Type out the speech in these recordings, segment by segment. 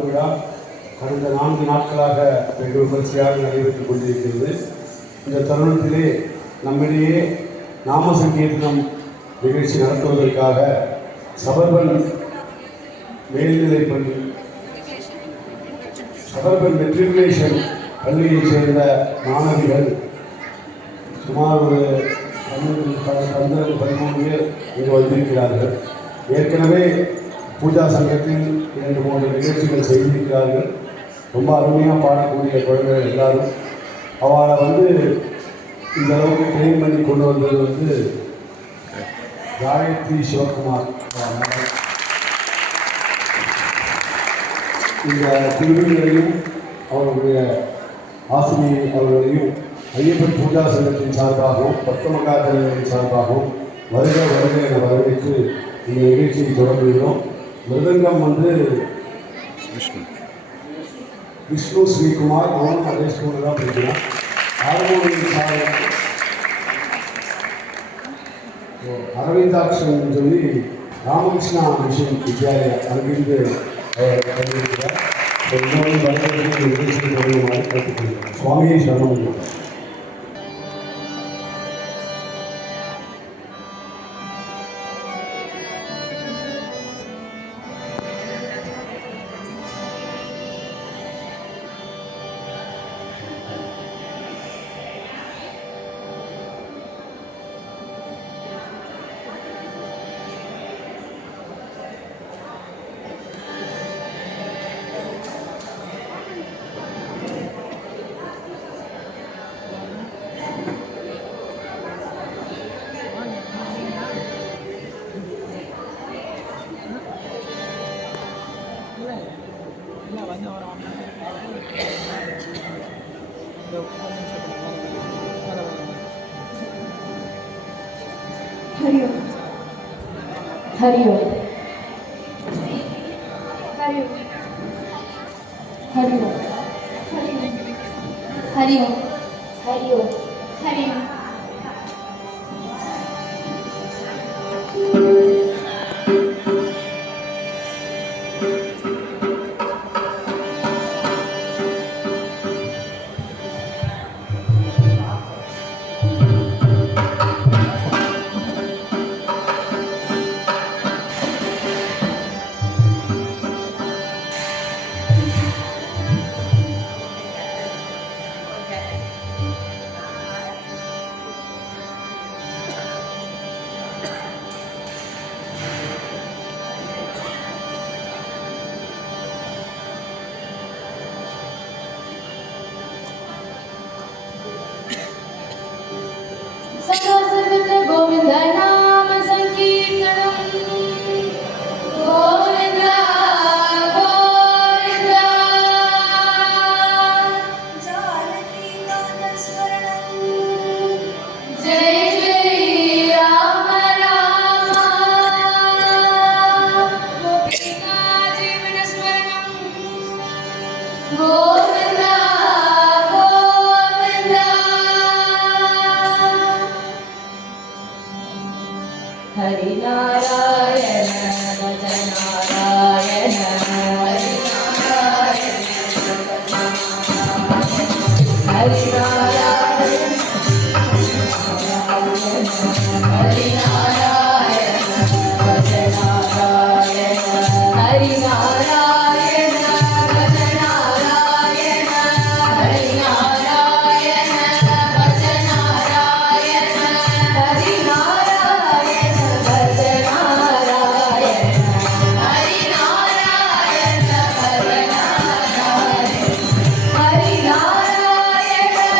ஆண்டு விழா கடந்த 4 நாட்களாக வெகு விமர்சையாக நடைபெற்றுக் கொண்டிருக்கிறது. இந்த தருணத்திலே நம்மிடையே நாம சங்கீர்த்தனம் நிகழ்ச்சி நடத்துவதற்காக சபர்பன் மேல்நிலைப்பள்ளி சபர்பன் மெட்ரிகுலேஷன் பள்ளியைச் சேர்ந்த மாணவிகள் சுமார் ஒரு 12-13 பேர் இங்கு வந்திருக்கிறார்கள். ஏற்கனவே பூஜா சங்கத்தில் 2-3 நிகழ்ச்சிகள் செய்திருக்கிறார்கள். ரொம்ப அருமையாக பாடக்கூடிய குழந்தைகள் எல்லாரும். அவளை இந்த அளவுக்கு ட்ரெயின் பண்ணி கொண்டு வந்தது காயத்ரி சிவகுமார். இந்த குழுவினரையும் அவர்களுடைய ஆசிரியர் அவர்களையும் ஐயப்பன் பூஜா சங்கத்தின் சார்பாகவும் பக்தமகாதலின் சார்பாகவும் வருக என வரவேற்று இந்த நிகழ்ச்சியை தொடங்குகிறோம். மிருதங்கம் விஷ்ணு ஸ்ரீகுமார், அவனும் அதே ஸ்கூலில் தான் படிக்கிறான். ஹார்மோனியம் அரவிந்தாட்சன் சொல்லி ராமகிருஷ்ணா மிஷன் வித்யாலயா அங்கிருந்து பண்ணியிருக்கிறார். இன்னொரு வரவேற்பு நிகழ்ச்சி தொடங்குமாறு கேட்டுக்கொள்கிறேன். சுவாமியை சரணம். हरि ओम हरि ओम हरि ओम हरि ओम हरि ओम हरि ओम गोविंद नाम संकीर्तनम गोविंद गोविंद जानकी नामस्मरणम जय जय राम राम गोपिका जीवन स्मरणम गोविंद हरि नारायण भज नारायण हरि नारायण हरि नारायण हरि नारायण भज नारायण हरि नारायण भज नारायण हरि नारायण भज नारायण हरि नारायण हरि नारायण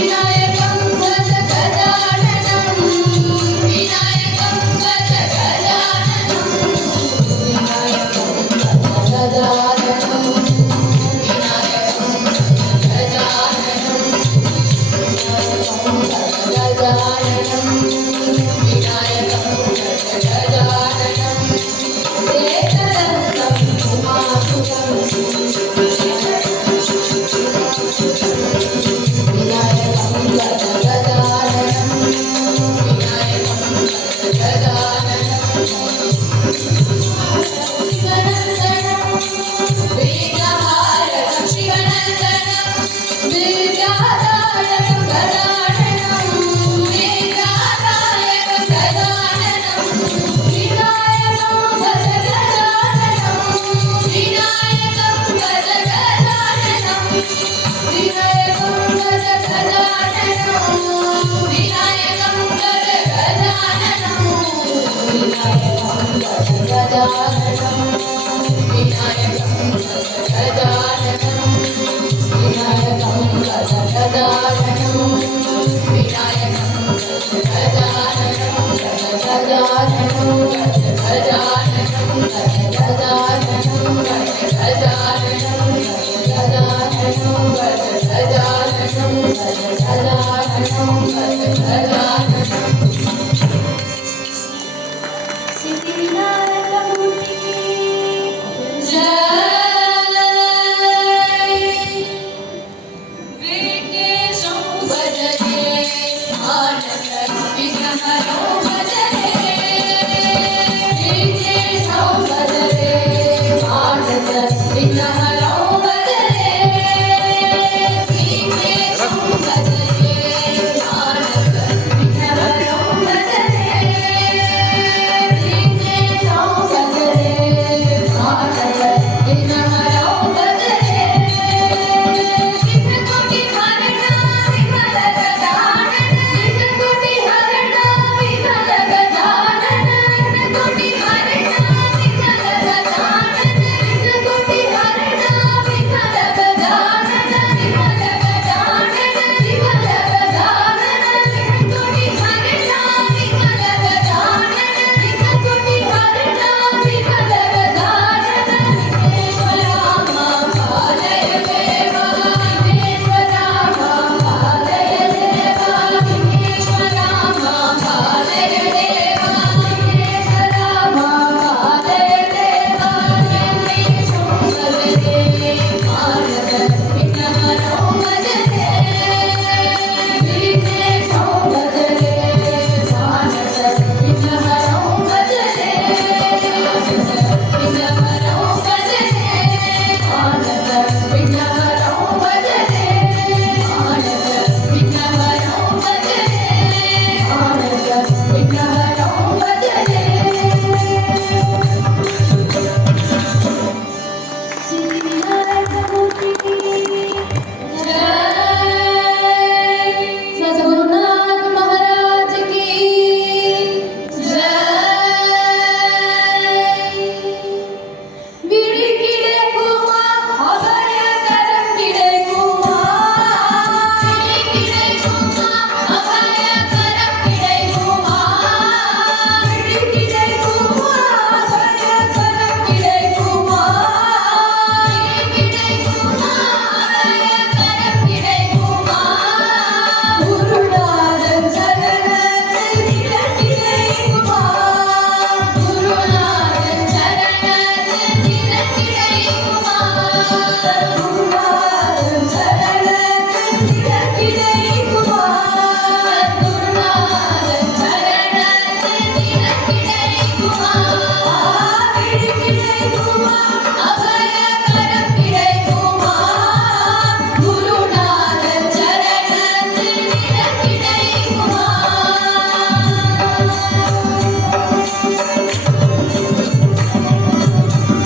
விநாயகம் கஜகஜானனம் விநாயகம் கஜகஜானனம் விநாயகம் கஜகஜானனம் விநாயகம் கஜகஜானனம் கஜகஜானனம் விநாயகம் கஜகஜானனம் ஏகதந்தம் உமாசுதம் விநாயகம் கஜகஜானனம் விநாயகம் கஜகஜானனம் சிவநந்தனம் விக்னஹாரகம் சிவநந்தனம் வித்யாதாயகம் கஜானனம் வித்யாதாயகம் கஜானனம் விநாயகம் கஜகஜானனம் விநாயகம் கஜகஜானனம் விநாயகம் கஜகஜானனம் விநாயகம் கஜகஜானனம் விநாயகம் கஜகஜானனம் விநாயகம் கஜகஜானனம் விநாயகம் கஜகஜானனம் விநாயகம் கஜகஜானனம் கஜகஜானனம் கஜகஜானனம் கஜகஜானனம் கஜகஜானனம் கஜகஜானனம் கஜகஜானனம் கஜகஜானனம் சித்திவிநாயக மூர்த்திக்கு ஜெய் விக்னேஷம் பஜதே மானச விக்னஹரோ பஜதே விக்னேஷம் பஜதே மானச விக்னஹரோ பஜதே விக்னேஷம் பஜதே மானச விக்னஹரோ பஜதே விக்னேஷம் பஜதே மானச விக்னஹரோ பஜதே விக்னகோட்டி ஹரண விமல கஜானன விக்னகோட்டி ஹரண விமல கஜானன விக்னகோட்டி ஹரண விமல கஜானன விக்னகோட்டி ஹரண விமல கஜானன விமல கஜானன விமல கஜானன விக்னகோட்டி ஹரண விமல கஜானன விக்னகோட்டி ஹரண விமல கஜானன விக்னேஸ்வராம பாலய தேவா விக்னேஸ்வராம பாலய தேவா விக்னேஸ்வராம பாலய தேவா விக்னேஸ்வராம பாலய தேவா விக்னேஷம் பஜதே மானச விக்னஹரோ பஜதே விக்னேஷம் பஜதே மானச விக்னஹரோ பஜதே மானச விக்னஹரோ பஜதே மானச விக்னஹரோ பஜதே மானச விக்னஹரோ பஜதே மானச விக்னஹரோ பஜதே சித்திவிநாயக மூர்த்திக்கு ஜெய் सद्गुरुनाथ महाराज की जय बिड़किड़े कुमा अभय करम किड़े कुमा बिड़किड़े कुमा अभय करम किड़े कुमा बिड़किड़े कुमा अभय करम किड़े कुमा बिड़किड़े कुमा अभय करम किड़े कुमा गुरुनाथन शरणத்தில் நிலத்திலே குமா குருநாதன் சரணத்தில் நிலத்திலே குமா குருநாதன் சரணத்தில் நிலத்திலே குமா குருநாதன் சரணத்தில் நிலத்திலே குமா விழிக்கிலே குமா அபய கரம் கிடை குமா குருநாதன் சரணத்தில் நிலத்திலே குமா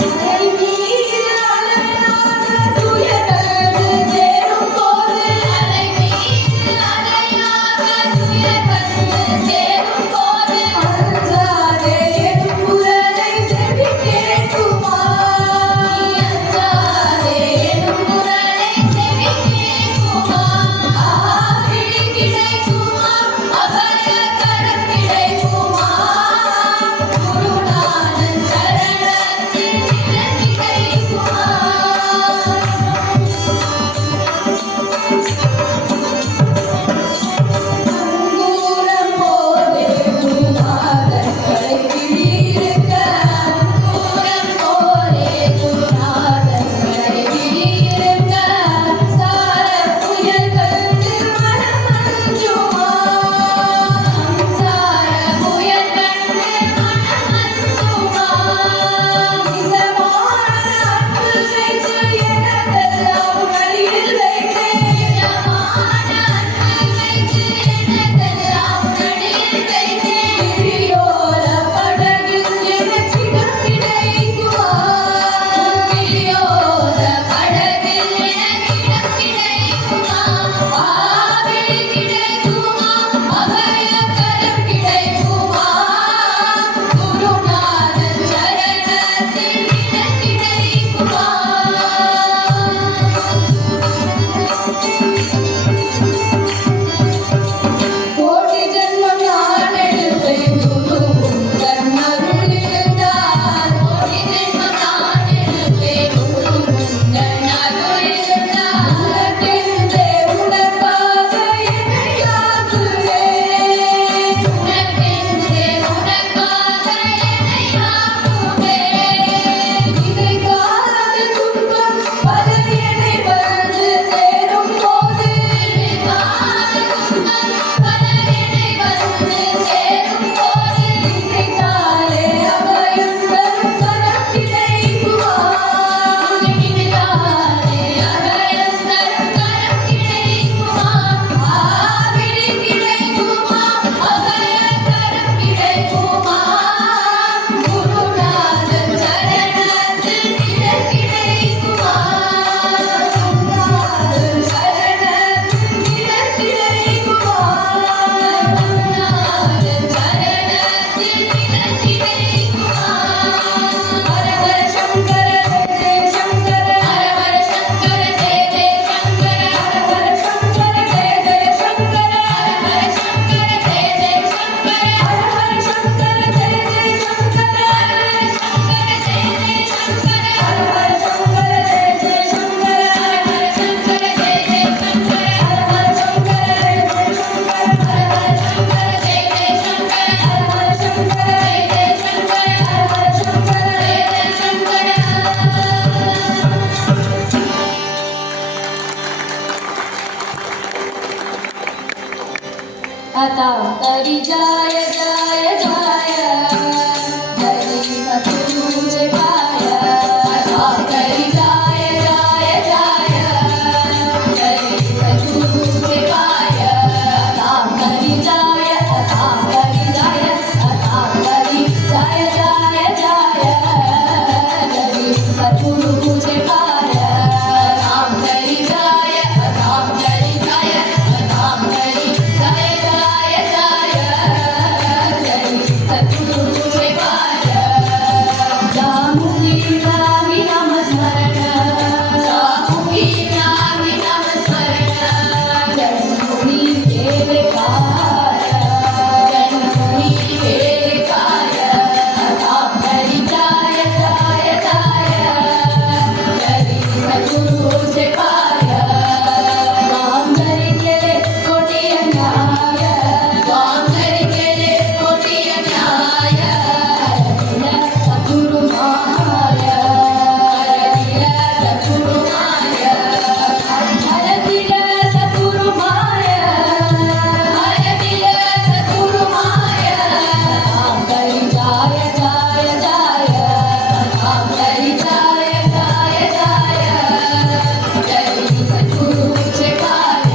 அலை மீது அலையாக துயரது சேரும் போது அலை மீது अतां करि जाय जाय जाय हरि सद्गुरु जगाय अतां करि जाय जाय जाय हरि सद्गुरु जगाय अतां करि जाय अतां करि जाय अतां करि जाय जाय जाय हरि सद्गुरु जगाय अतां करि जाय अतां करि जाय अतां करि जाय जाय जाय हरि सद्गुरु जगाय जामुखी नाही नामस्मरण जामुखी नाही नामस्मरण जन्मुनी केवकार जन्मुनी केवकार अतां करि जाय जाय जाय हरि सद्गुरु जगाय काम करि केले कोटि अन्याय काम करि केले कोटि अन्याय हरदिल सद्गुरु माय हरदिल सद्गुरु माय हरदिल सद्गुरु माय हरदिल सद्गुरु माय अतां करि जाय जाय जाय अतां करि जाय जाय जाय हरि सद्गुरु जगाय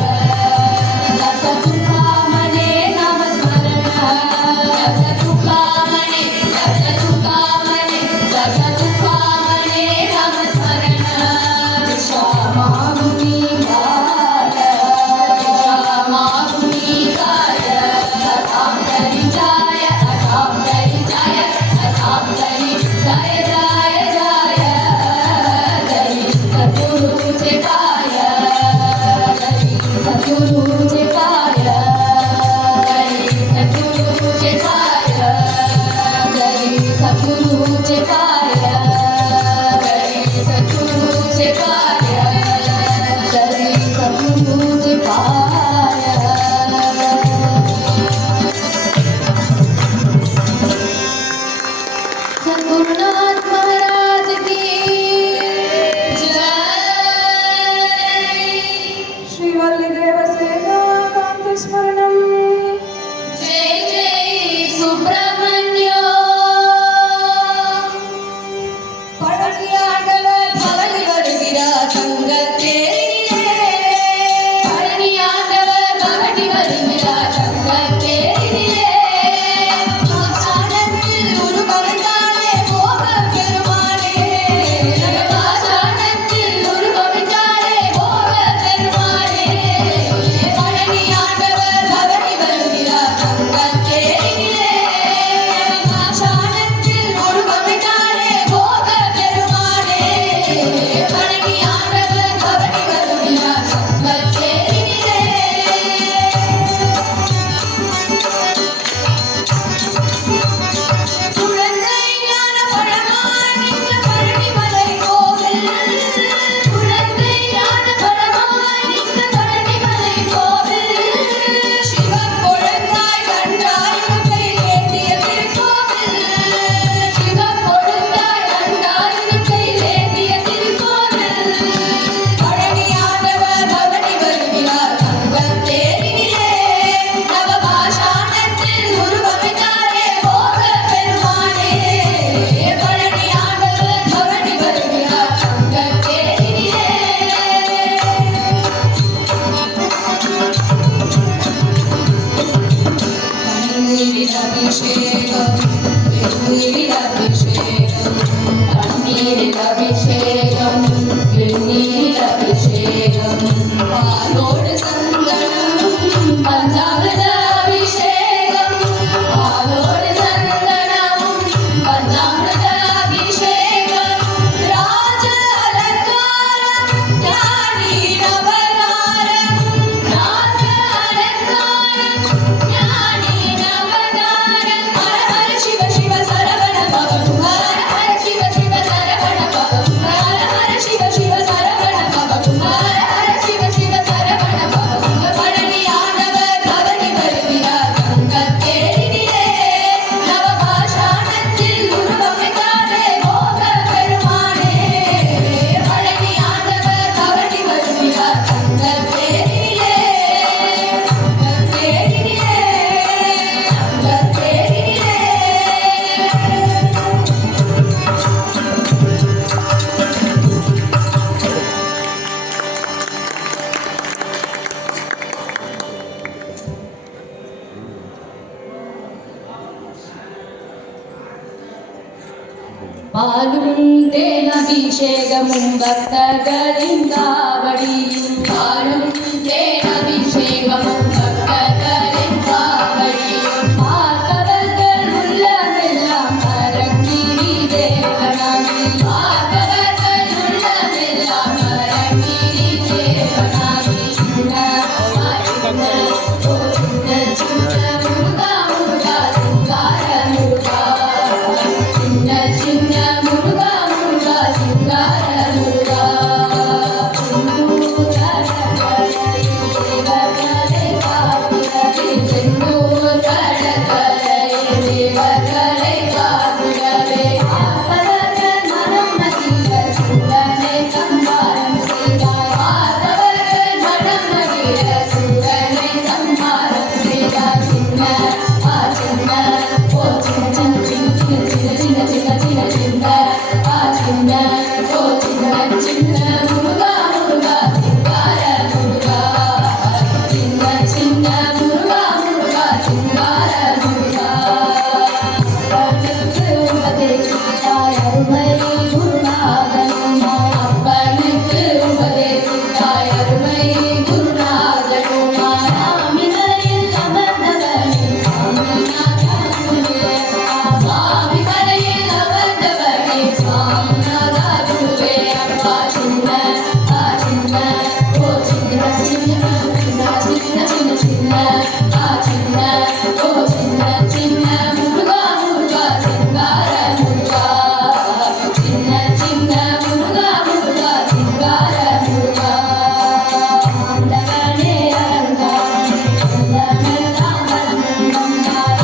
सतुकामने नामस्मरण सतुकामने सतुकामने सतुकामने नामस्मरण क्षमागुणी गाय क्षमागुणी गाय अतां करि जाय अतां करि जाय अतां करि जाय जाय जाय हरि सद्गुरु जगाय हरि सद्गुरु जगाय हरि सद्गुरु जगाय हरि सद्गुरु जगाय हरि सद्गुरु जगाय हरि सद्गुरु जगाय सद्गुरुनाथ महाराज की जय श्रीवल्लीदेवसेनाकान्तस्मरणम् जय जय सुब्रह्मण्य பழனியாண்டவர் பவனி வருகிறார் தங்கத்தேரிலே பழனியாண்டவர் பவனி வருகிறார் தங்கத்தேரிலே ஆனந்தில் உருவமைந்தாலே போக பெருமானே பாஷாணத்தில் உருவமிட்டாலே போக பெருமானே பழனியாண்டவர் பவனி வருகிறார் தங்கத்தேரிலே ஆனந்தில் உருவமைந்தாலே போக பெருமானே பழனியாண்டவர் பவனி வருகிறார் தங்கத்தேரிலே குழந்தை ஞான பழமாய் நின்ற பழனிமலை கோவில் குழந்தை ஞான பரமாய் நின்ற பழனிமலை கோவில் சிவன் குழந்தாய் கண்டாயுகத்தை ஏந்திய திருக்கோவில் சிவம் கொடுத்தாய் கண்டாயுதத்தை ஏந்திய திருக்கோவில் பழனியாண்டவர் பவனி வருகிறார் தங்கள் தேரிலே நவபாஷாணத்தில் உருவமைத்தாரே போக பெருமானே பழனியாண்டவர் பவனி வருகிறார் தங்கள் தேரிலே கண்ணீரில் அபிஷேகம் திருநீரில் அபிஷேகம் கண்ணீரில் அபிஷேகம் வெந்நீரில் அபிஷேகம் பாலோடு சந்தனம் பஞ்சாமிர்த அபிஷேகம் பாலோடு சந்தனமும் பஞ்சாமிர்த அபிஷேகம் ராஜ அலங்காரம் ஞானி நவதாரம் ராஜ அலங்காரம் ஞானி நவதாரம் ஹர ஹர சிவ சிவ சரவண பவனு பாலும் தேனபிஷேகமும் பக்தர்களின் காவடியும் பாலும் தேனபிஷேகமும் பக்தர்களின் காவடியும் பார்த்தவர்கள் உள்ளமெல்லாம் பரங்கிரி தேவனாகி பார்த்தவர்கள் உள்ளமெல்லாம் பரங்கிரி தேவனாகி சின்ன சின்ன முருகா முருகா சிங்கார முருகா செந்தூர் கடற்கரை தேவர்களை காத்திடவே ஆத்தவர்கள் மனம் மகிழ சூரனை சம்ஹாரம் செய்தாய் ஆத்தவர்கள் மனம் மகிழ சூரனை சம்ஹாரம் செய்தாய் சின்ன சின்ன ஓ சின்ன சின்ன சின்ன சின்ன சின்ன சின்ன சின்ன சின்ன ஓ சின்ன சின்ன முருகா முருகா சிங்கார முருகா சின்ன சின்ன முருகா முருகா சிங்கார முருகா அப்பனுக்கு உபதேசித்தாய் அருமை குருநாதனுமாய் அப்பனுக்கு உபதேசித்தாய் அருமை குருநாதனுமாய் சாமிமலையில் அமர்ந்தவனே சாமிநாதனுவே சாமிமலையில் அமர்ந்தவனே சாமிநாதா குருவே அப்பா சின்ன சின்ன ஓ சின்ன சின்ன சின்ன சின்ன சின்ன சின்ன சின்ன ஓ சின்ன சின்ன முருகா முருகா சிங்கார முருகா சின்ன சின்ன முருகா முருகா சிங்கார முருகா ஆண்டவனே அலங்காரனே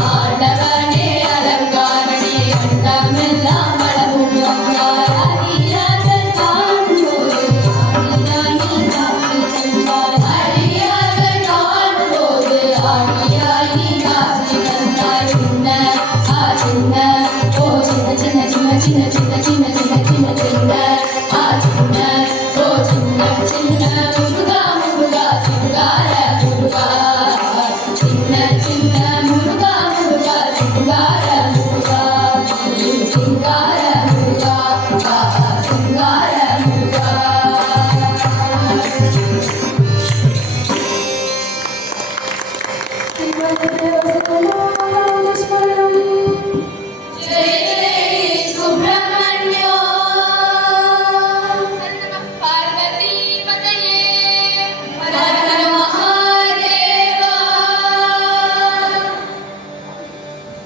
ஆண்டவனே அலங்காரனே அண்டமெல்லாம் வளமும் வந்தாய் அடியார்கள் காணும்போது ஆடியாய் காட்சி தந்தாய் அடியார்கள் காணும்போது ஆடியாய் நீ காட்சி தந்தாய் சின்ன சின்ன ஓ சின்ன சின்ன சின்ன சின்ன சின்ன சின்ன சின்ன சின்ன சின்ன சின்ன ஓ சின்ன சின்ன முருகா முருகா சிங்கார முருகா சின்ன சின்ன முருகா முருகா சிங்கார முருகா சிங்கார முருகா சிங்கார முருகா जय जय सुब्रह्मण्य पार्वती पतये हर हर महादेवा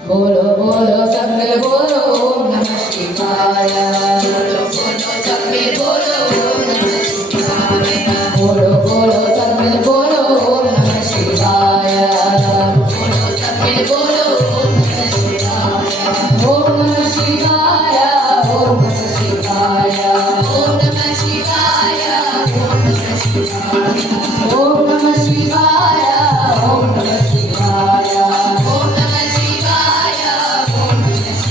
बोलो बोलो संगल बोलो ओम नमः शिवाय बोलो बोलो संगल बोलो ओम नमः शिवाय बोलो बोलो संगल बोलो ओम नमः शिवाय बोलो संगल बोलो ओम नमः शिवाय ओम नमः शिवाय ओम नमः शिवाय ओम नमः शिवाय ओम नमः शिवाय ओम नमः शिवाय ओम नमः शिवाय ओम नमः शिवाय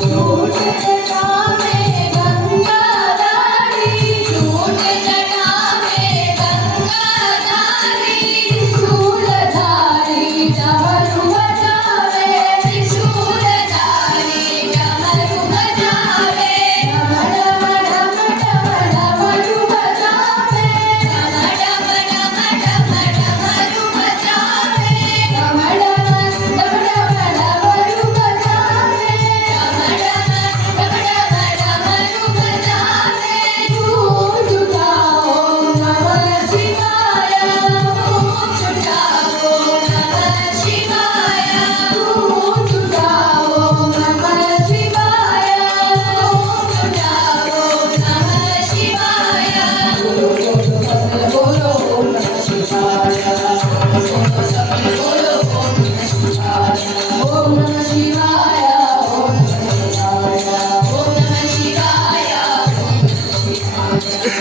झूठ जटा में गंगाधारी झूठ जटा में गंगाधारी त्रिशूलधारी डमरू बजावे त्रिशूलधारी डमरू बजावे डम डम डम डम डमरू बजावे डम डम डम डम डमरू बजावे डम डम डम डम डमरू बजावे डम डम डम डमरू बजावे झूठ उठाओ नमः शिवाय झूठ उठाओ नमः शिवाय झूठ उठाओ नमः शिवाय झूठ उठाओ नमः शिवाय बोलो बोलो ओम नमः शिवाय बोलो सबल बोलो ओम नमः शिवाय ओम नमः शिवाय ओम नमः शिवाय ओम नमः शिवाय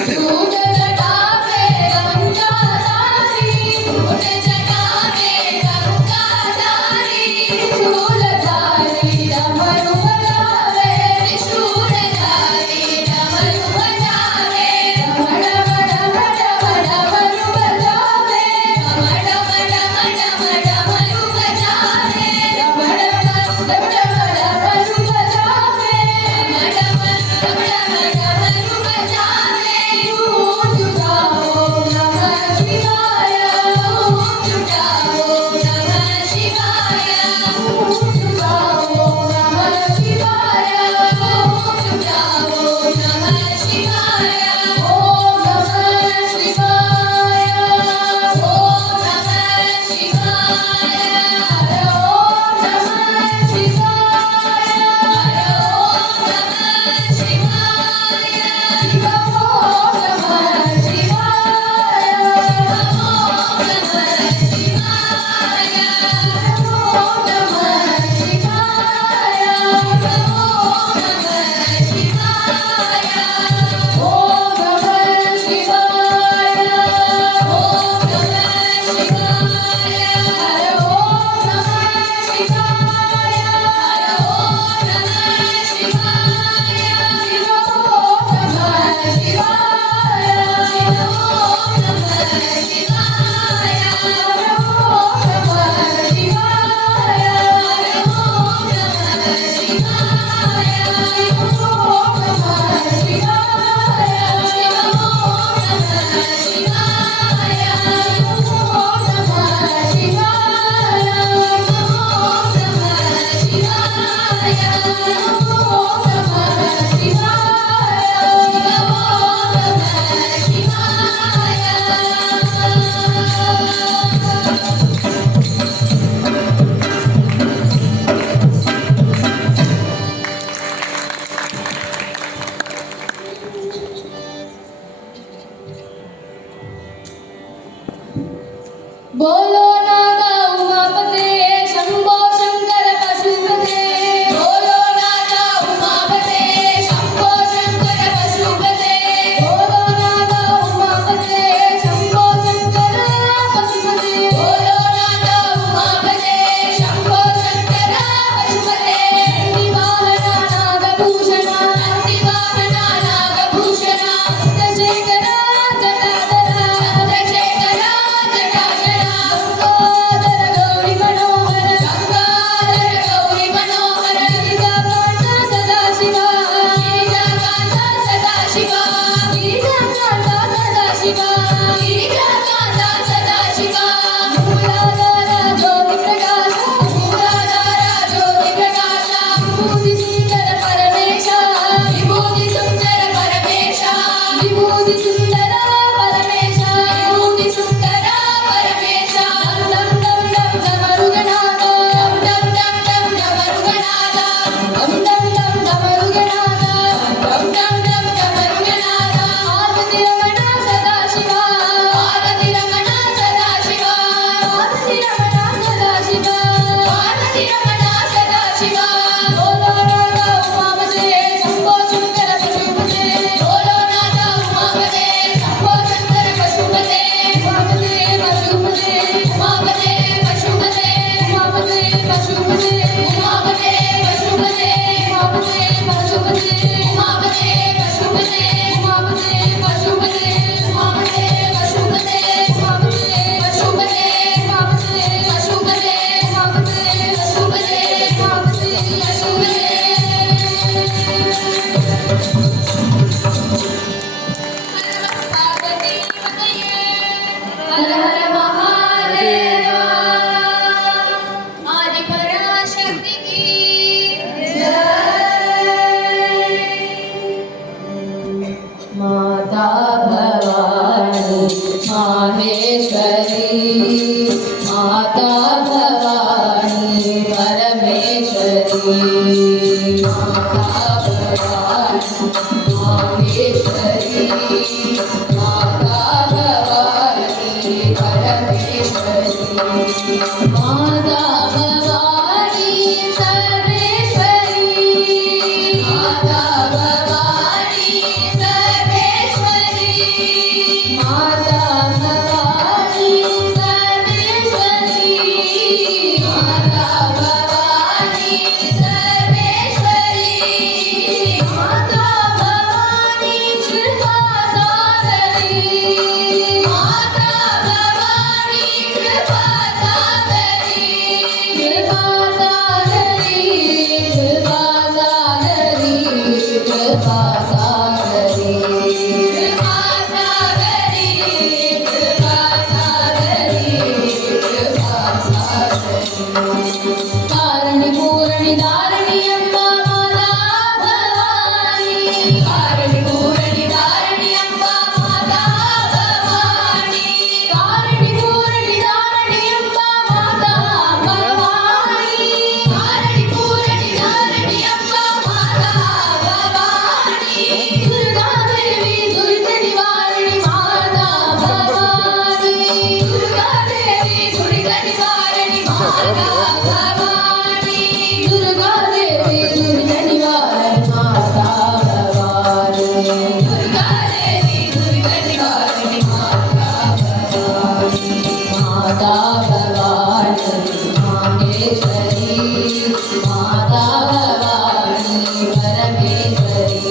झूठ जटा में गंगाधारी झूठ जटा में गंगाधारी त्रिशूलधारी डमरू बजावे त्रिशूलधारी डमरू बजावे डम डम डम डम डमरू बजावे डम डम डम डम डमरू बजावे डम डम डम डम डमरू बजावे डम बोलो नागा उमापते शंभो शंकर पशुपते बोलो नागा उमापते शंभो शंकर पशुपते बोलो नागा उमापते शंभो शंकर पशुपते बोलो नागा उमापते शंभो शंकर पशुपते निवाहना नागभूषण निवाहना नागभूषण चंद्रशेखर जटाधर चंद्रशेखर जटाधर गंगाधर गौरी मनोहर गंगाधर गौरी मनोहर गिरिजाकांत सदाशिव गिरिजाकांत सदाशिव गिरिजाकांत सदाशिव गिरिजाकांत सदाशिव मूलाधार ज्योति प्रकाश मूलाधार ज्योति प्रकाश विभूति सुंदर परमेश विभूति सुंदर परमेश विभूति सुंदर परमेश विभूति सुंदर परमेश दम दम दम डमरुगनाथ दम दम दम डमरुगनाथ दम दम दम डमरुगनाथ दम दम दम डमरुगनाथ पार्वती रमण सदाशिव पार्वती रमण सदाशिव पार्वती रमण सदाशिव पार्वती रमण सदाशिव बोलो नागा उमापते शंभो शंकर पशुपते बोलो नागा उमापते शंभो शंकर पशुपते उमापते पशुपते उमापते पशुपते उमापते पशुपते उमापते पशुपते उमापते पशुपते उमापते पशुपते उमापते पशुपते उमापते पशुपते उमापते पशुपते उमापते पशुपते उमापते पशुपते उमापते पार्वती हर हर महादेव आदि पराशक्ति की जय माता भवानी माहेश्वरी माता भवानी परमेश्वरी माता भवानी माहेश्वरी माता भवानी परमेश्वरी माता भवानी सर्वेश्वरी माता भवानी सर्वेश्वरी माता भवानी सर्वेश्वरी माता भवानी सर्वेश्वरी माता भवानी कृपा सागरी माता भवानी कृपा सागरी कृपा सागरी कृपा सागरी कृपा सागरी कृपा सागरी कृपा सागरी कृपा सागरी कारणि पूरणि धारणि अम्बा माता भवानी कारणि पूरणि धारणि अम्बा माता भवानी कारणि पूरणि धारणि अम्बा माता भवानी कारणि पूरणि धारणि अम्बा माता भवानी दुर्गा देवी दुरित निवारणि माता भवानी दुर्गा देवी दुरित निवारणि माता भवानी दुर्गा देवी दुरित निवारणि माता भवानी दुर्गा देवी दुरित निवारणि माता भवानी माता भवानी माहेश्वरी माता भवानी परमेश्वरी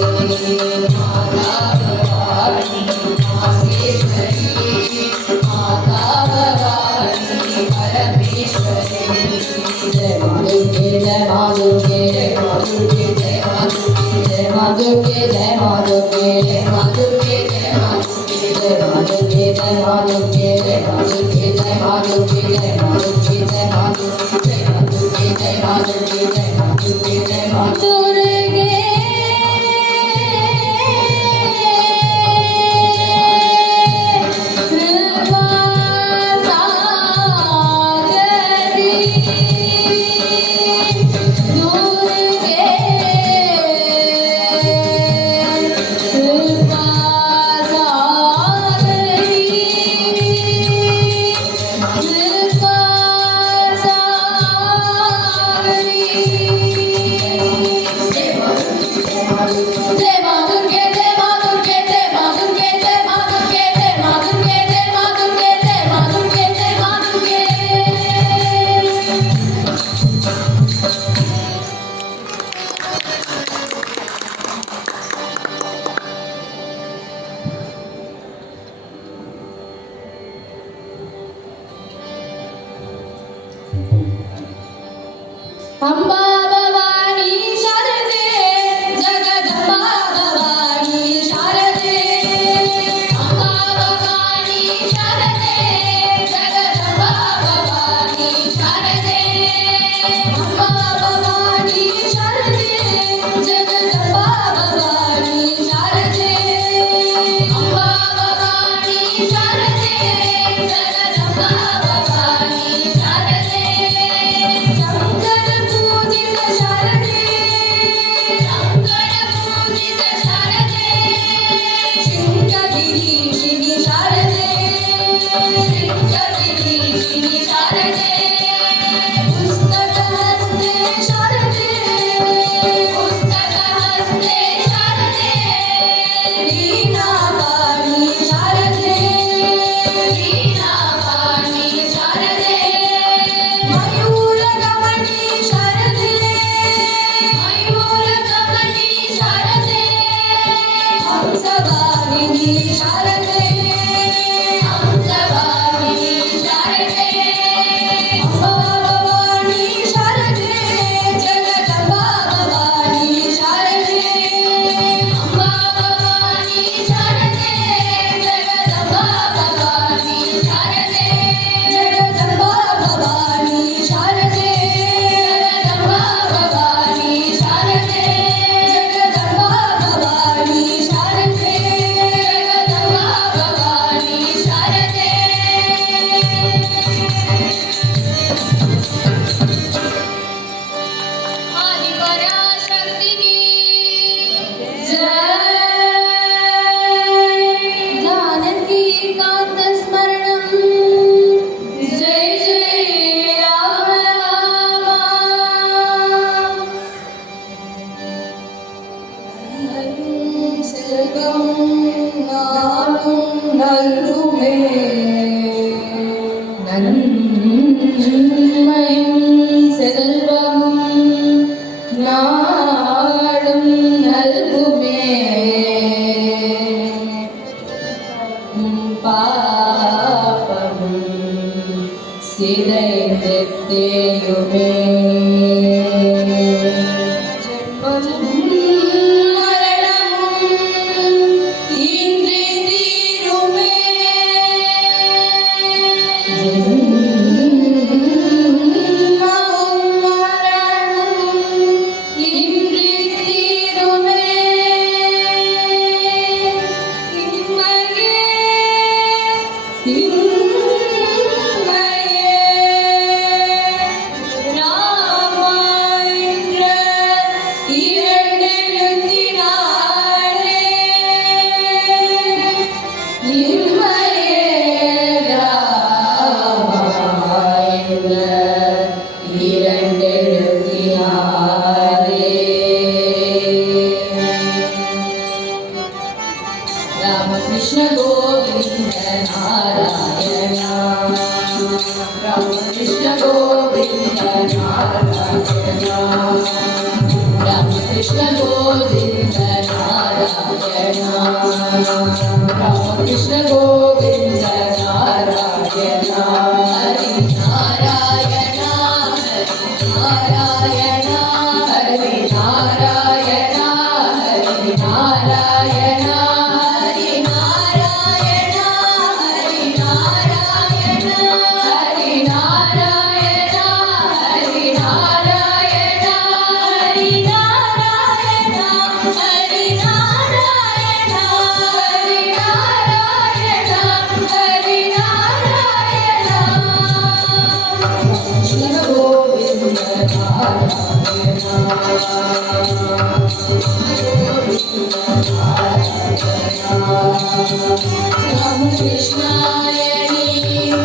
माता भवानी माहेश्वरी माता भवानी परमेश्वरी जय मां दुर्गे जय मां दुर्गे जय मां दुर्गे जय मां दुर्गे जय मां दुर्गे जय मां दुर्गे जय मां दुर्गे जय मां दुर्गे जय मां दुर्गे जय मां दुर्गे जय मां दुर्गे जय मां दुर्गे जय मां दुर्गे जय मां दुर्गे जय मां दुर्गे जय मां दुर्गे जय मां दुर्गे जय मां दुर्गे कृपा सागरी दुर्गे कृपा सागरी अम्बा भवानी शारदे जगदम्बा भवानी शारदे अम्बा भवानी शारदे जगदम्बा भवानी शारदे अम्बा भवानी शारदे जगदम्बा भवानी शारदे अम्बा भवानी शारदे जगदम्बा भवानी शारदे शंकर पूजित शारदे शंकर पूजित शारदे शृंगगिरीशिनि शारदे शृंगगिरीशिनि शारदे पुस्तकहस्ते शारदे पुस्तकहस्ते शारदे वीणापाणि शारदे वीणापाणि शारदे मयूरगमनी शारदे मयूरगमनी शारदे हंसवाहिनी शारदे हंसवाहिनी शारदे अम्बा भवानी शारदे जगदम्बा भवानी शारदे अम्बा भवानी शारदे जगदम्बा भवानी शारदे जगदम्बा भवानी शारदे जगदम्बा भवानी शारदे जगदम्बा भवानी शारदे जगदम्बा भवानी शारदे आदिपराशक्ति की जय जानकी कांत स्मरणं जय जय राम राम हरिं सेल्वं नानुं नल्लुमे नन्मयं सेल्वं நாடும் நல்குமே பாபமும் சிதைந்தேயுமே ஜென்மமும் மரணமும் இன்றி தீருமே ஜென்மமும் மரணமும் இன்றி தீருமே இன்மையே இன்மையே ராமா என்ற இரண்டெழுத்தினாலே இன்மையே ராமா என்ற இரண்டெழுத்தினாலே रामकृष्ण गोविंद नारायण रामकृष्ण गोविंद नारायण रामकृष्ण गोविंद नारायण रामकृष्ण गोविंद नारायण हरि नारायण हरि नारायण हरि नारायण हरि नारायण हरि नारायण हरि नारायण हरि नारायण हरि नारायण हरि नारायण हरि नारायण हरि नारायण हरि नारायण कृष्ण गोविंद राम कृष्णायणी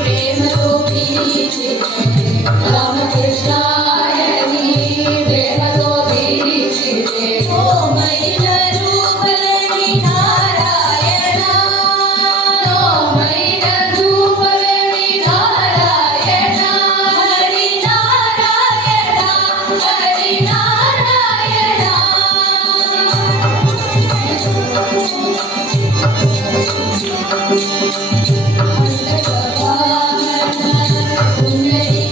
प्रेम गोपीची राम कृष्णायणी प्रेम गोपीची ओ मैन रूपी नारायण ओ मैन रूपी नारायण हरि नारायण हरि नारायण पुण्डरीकाक्षाय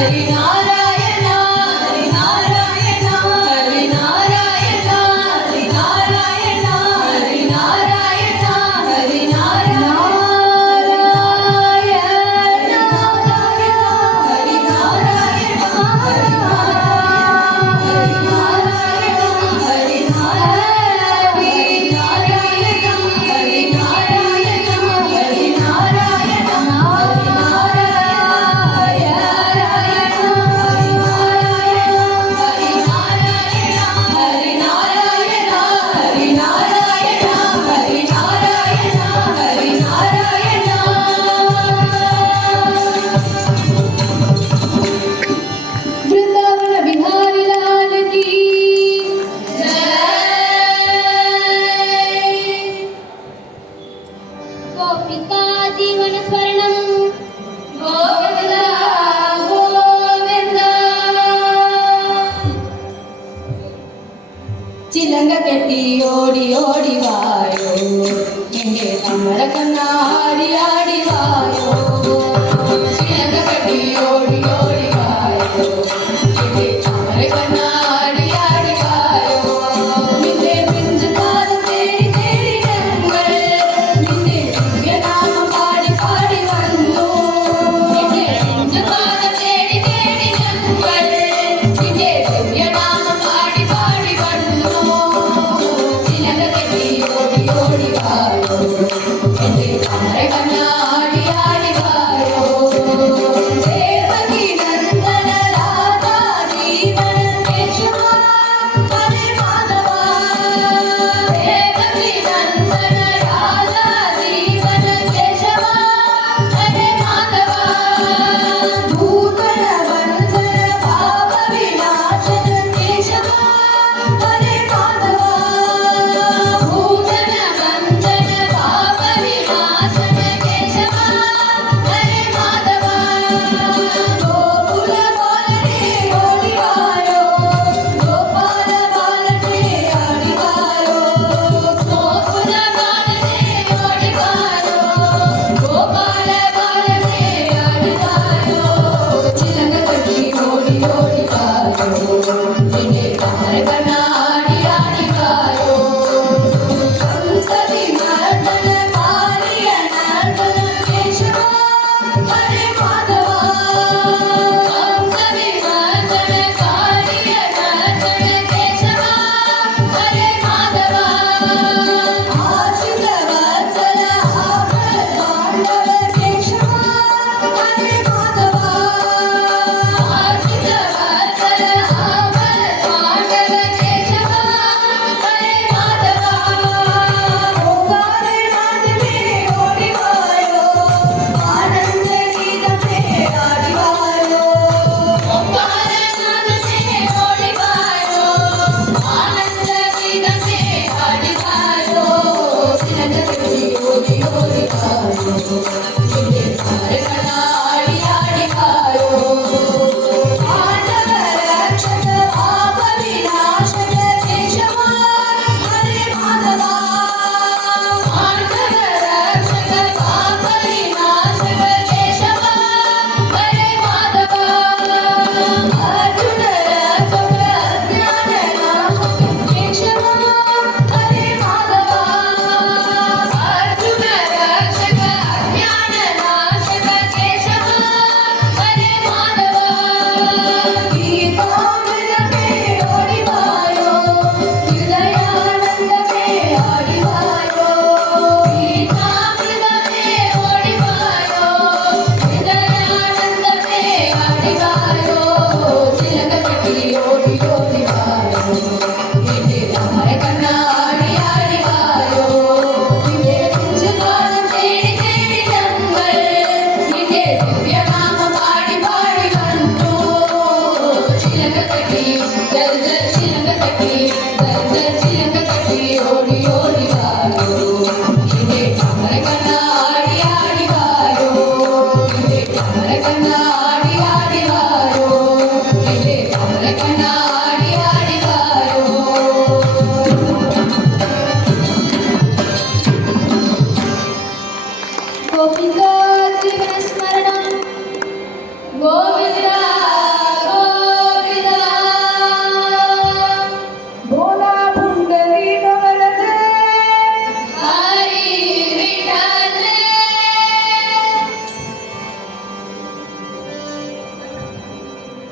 Hari Narayana, Hari Narayana, Hari Narayana, Hari Narayana, Hari Narayana, Hari Narayana, Hari Narayana.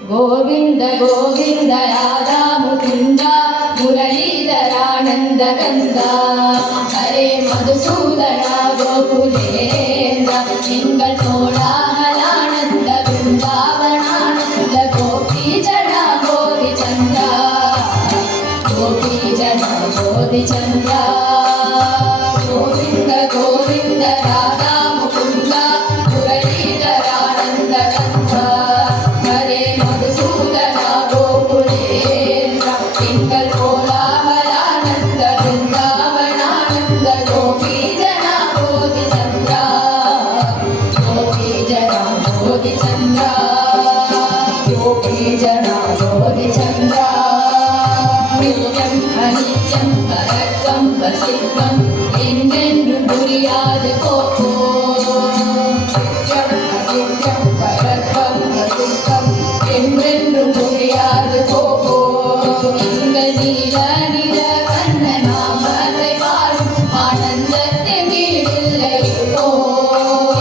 Govinda Govinda Radha Mukunda मुरलीधरानन्द कन्दा हरे मधुसूदन गोकुलेन्द्र एङ्गल कोलाहलानन्द वृन्दावनानन्द गोपीजन गोपिचन्द्र गोपीजन गोपिचन्द्र गोविन्द गोविन्द राधा मुकुन्द मुरलीधरानन्द कन्दा हरे मधुसूदन गोकुलेन्द्र एङ्गल कोलाहलानन्द वृन्दावनानन्द गोपीजन गोपिचन्द्र गोपीजन गोपिचन्द्र गोपीजन गोपिचन्द्र नित्यं अनित्यं परत्वं वसित्वं एन्नेन्नु पुरियादु कोको नित्यं अनित्यं परत्वं वसित्वं एन्नेन्नु पुरियादु कोको எங்கள் நீல நில கண்ணனாமத்தை வாழும் ஆனந்தத்தின் ஈடில்லை இப்போ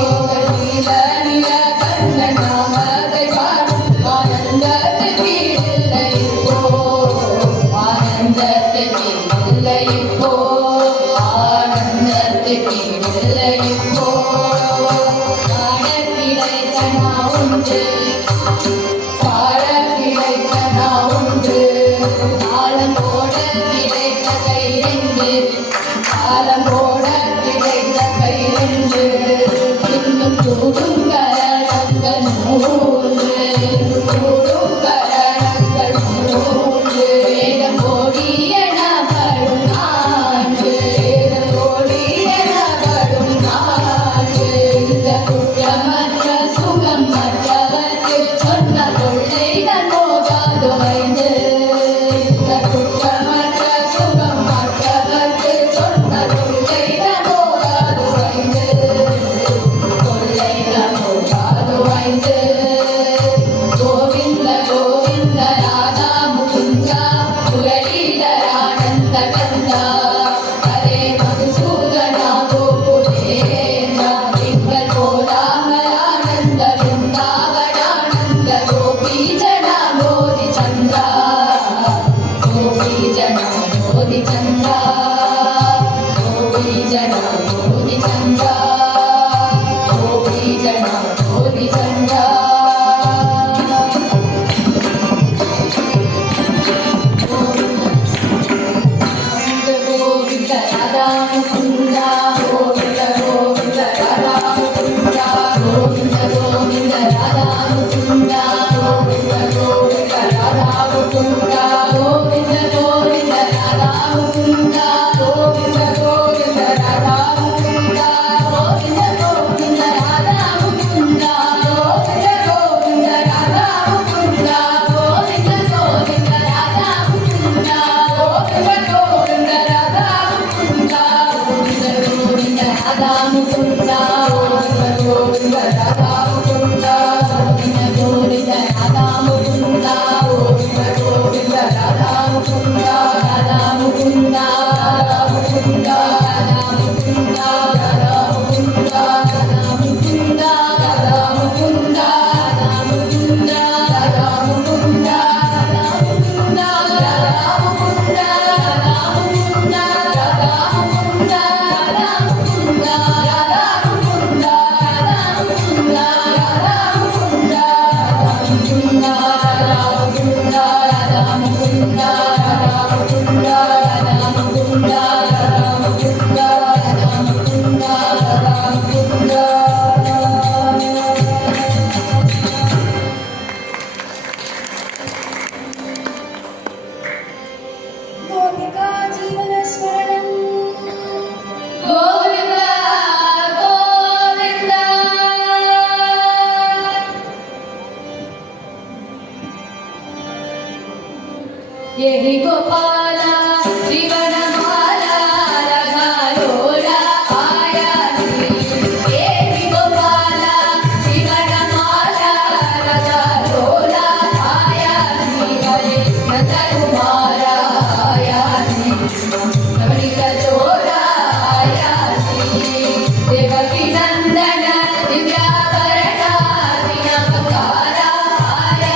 எங்கள் நீல நில கண்ணனாமத்தை வாழும் ஆனந்தத்தின் ஈடில்லை இப்போ ஆனந்தத்தின் ஈடில்லை இப்போ ஆனந்தத்தின் ஈடில்லை இப்போ காண கிடைத்த நான் ஒன்று பாட கிடைத்த நான் ஒன்று காலம் போட கிடைத்த கைரெண்டு காலம் போட கிடைத்த கைரெண்டு இன்னும் கூடும் கரணங்கள் மூன்று கூடும் கரணங்கள் மூன்று வேதம் கோடி எனப்படும் நான்கு வேதம் கோடி எனப்படும் நான்கு இந்த குற்றமற்ற சுகம் மற்றவர்க்கு சொன்ன கொள்ளைகள் போகாது வைந்து இந்த குற்றமற்ற சுகம் மற்றவர்க்கு சொன்ன கொள்ளைகள் போகாது வைந்து கொள்ளைகள் போகாது வைந்து கோவிந்த கோவிந்த ராதா முகுந்த முரளீதரானந்த கந்தா ஹரே மதுசூதன கோகுலேந்திர எங்கள் கோலாகலானந்த வೃಂದಾವನಾನಂದ ಗೋಪೀಜನ ಗೋದಿ ಚಂದ್ರ ಗೋಪೀಜನ ಗೋದಿ ಚಂದ್ರ ಗೋಪೀಜನ ಗೋದಿ ಚಂದ್ರ ಗೋಪೀಜನ ಗೋದಿ ಚಂದ್ರ गोविन्द राधा मुकुन्द गोविन्द गोविन्द राधा मुकुन्द गोविन्द गोविन्द राधा मुकुन्द गोविन्द गोविन्द राधा मुकुन्द गोविन्द गोविन्द राधा मुकुन्द गोविन्द गोविन्द राधा मुकुन्द गोविन्द गोविन्द राधा मुकुन्द गोविन्द गोविन्द राधा मुकुन्द गोविन्द गोविन्द राधा मुकुन्द गोविन्द गोविन्द राधा मुकुन्द गोविन्द गोविन्द राधा मुकुन्द गोविन्द गोविन्द राधा मुकुन्द गोविन्द गोविन्द राधा मुकुन्द गोविन्द गोविन्द राधा मुकुन्द राधा मुकुन्द राधा मुकुन्द राधा मुकुन्द राधा मुकुन्द राधा मुकुन्द राधा मुकुन्द राधा मुकुन्द राधा मुकुन्द राधा मुकुन्द राधा मुकुन्द राधा मुकुन्द राधा मुकुन्द राधा मुकुन्द राधा मुकुन्द गोपिका जीवनस्मरणम् गोविन्द गोविन्द यही गोपाल श्रीवनमाल रघालोल आया यही गोपाल श्रीवनमाल रघालोल आया हरे नंद कुमार आया नवनीत चोर आया देवकी नंदन दिव्याभरण दिनकार आया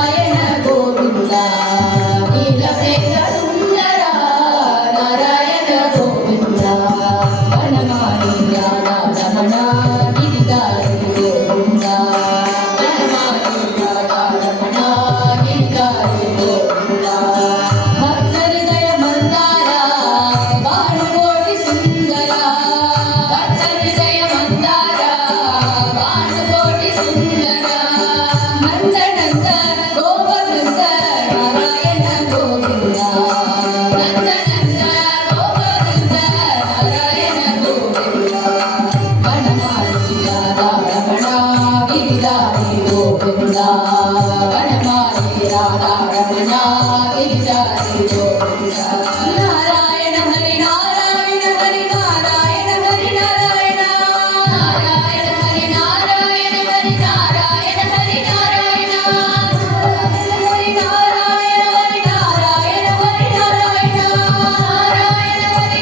राधारमण गिरिजारी गोविंदा नारायण हरि नारायण हरि नारायण हरि नारायण नारायण हरि नारायण हरि नारायण हरि नारायण हरि नारायण हरि नारायण हरि नारायण नारायण हरि नारायण हरि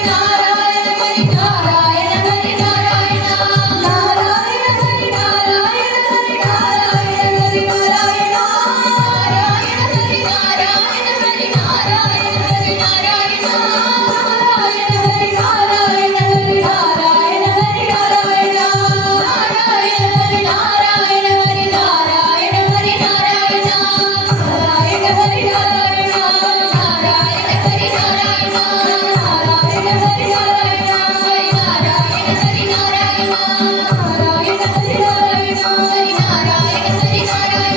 नारायण हरि नारायण नारायण हरि नारायण हरि नारायण हरि नारायण नारायण हरि नारायण हरि नारायण हरि नारायण नारायण हरि नारायण हरि नारायण हरि नारायण नारायण हरि नारायण हरि नारायण हरि नारायण नारायण हरि नारायण नारायण हरि नारायण नारायण हरि नारायण हरि नारायण हरि नारायण नारायण हरि नारायण हरि नारायण हरि नारायण हरि नारायण हरि नारायण हरि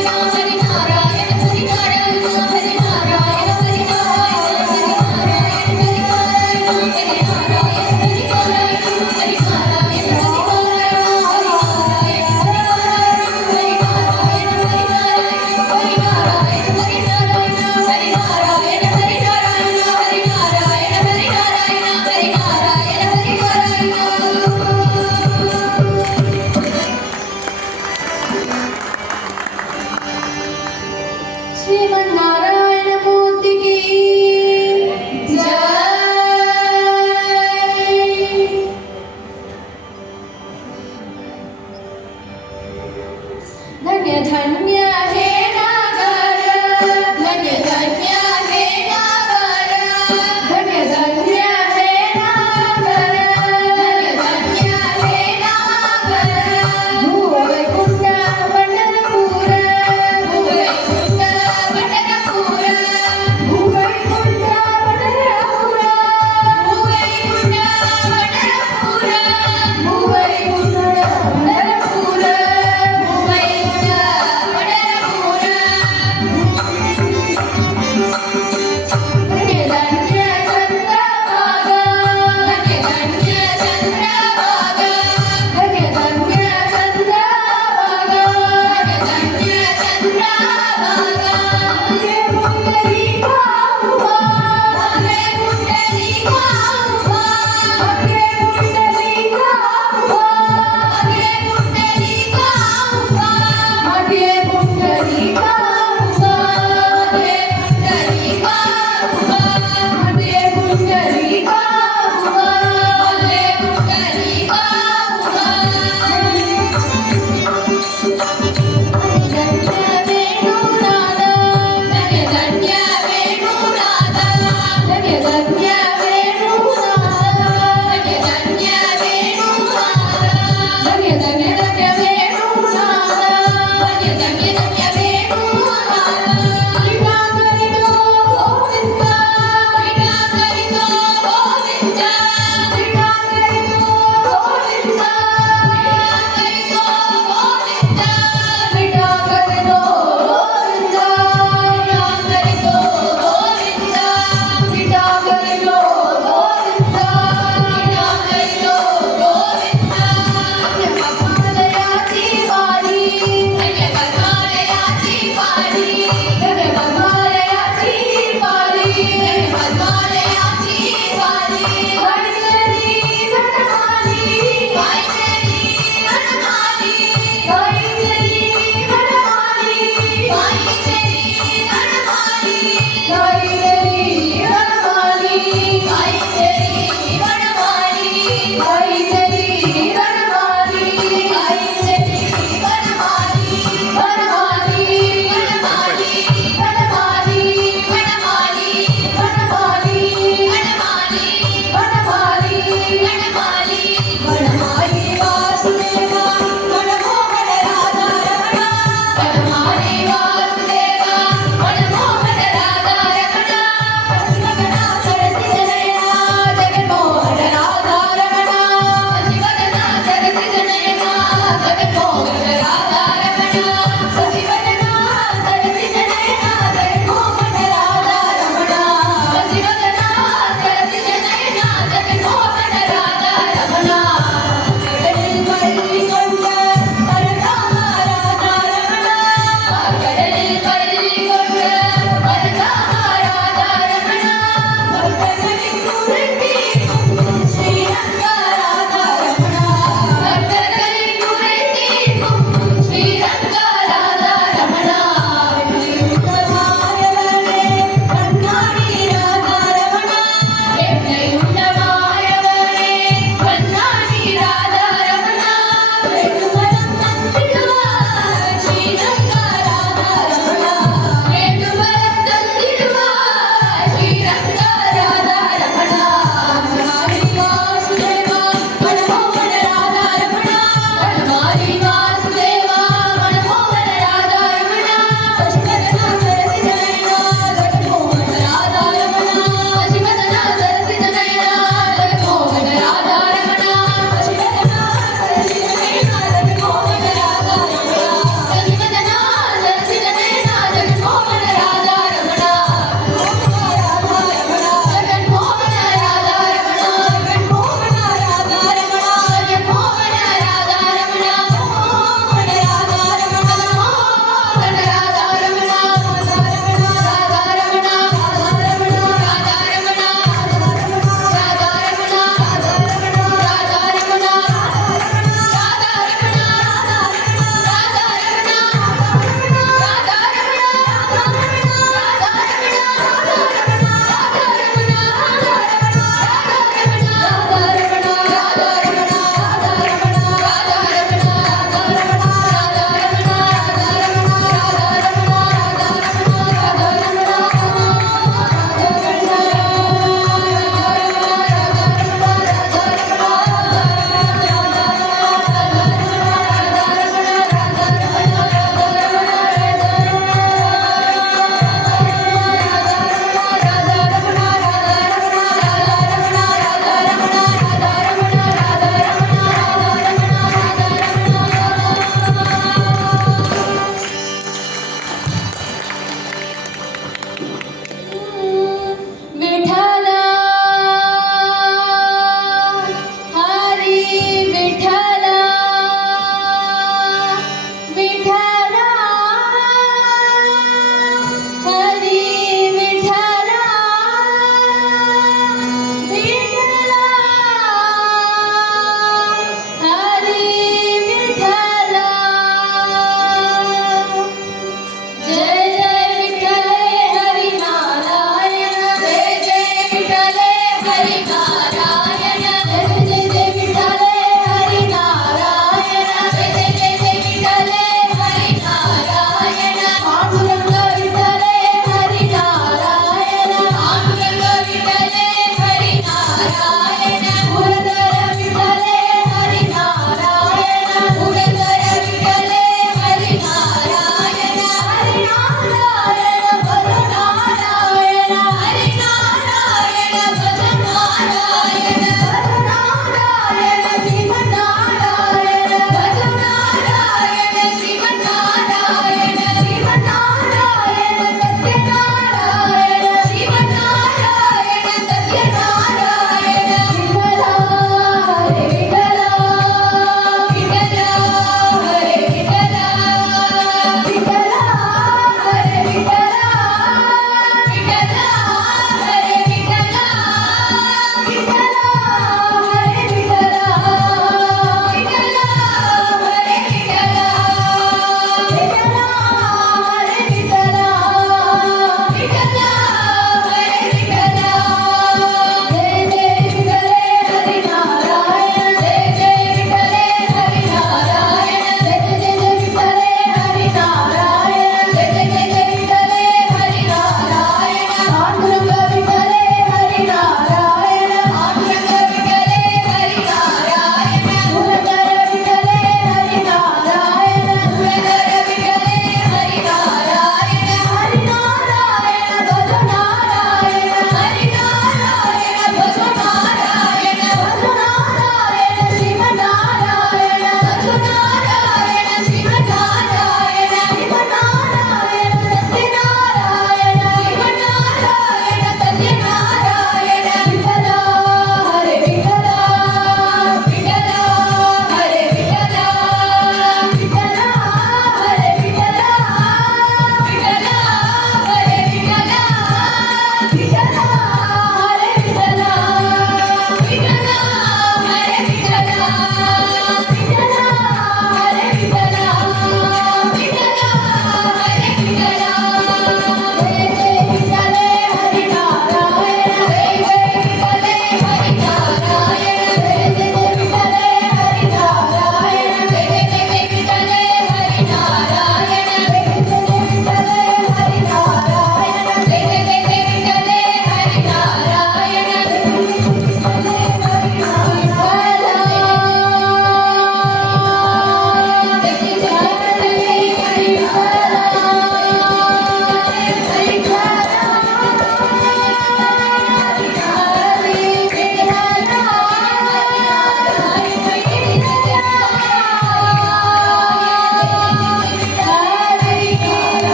नारायण हरि नारायण हरि नारायण हरि नारायण हरि नारायण हरि नारायण हरि नारायण हरि श्रीमन्नारायण मूर्ति की जय धन्य धन्य हे नागर धन्य धन्य हे नागर धन्य धन्य हे नागर धन्य धन्य हे नागर भूवैकुण्ठ पंढरपूर भूवैकुण्ठ पंढरपूर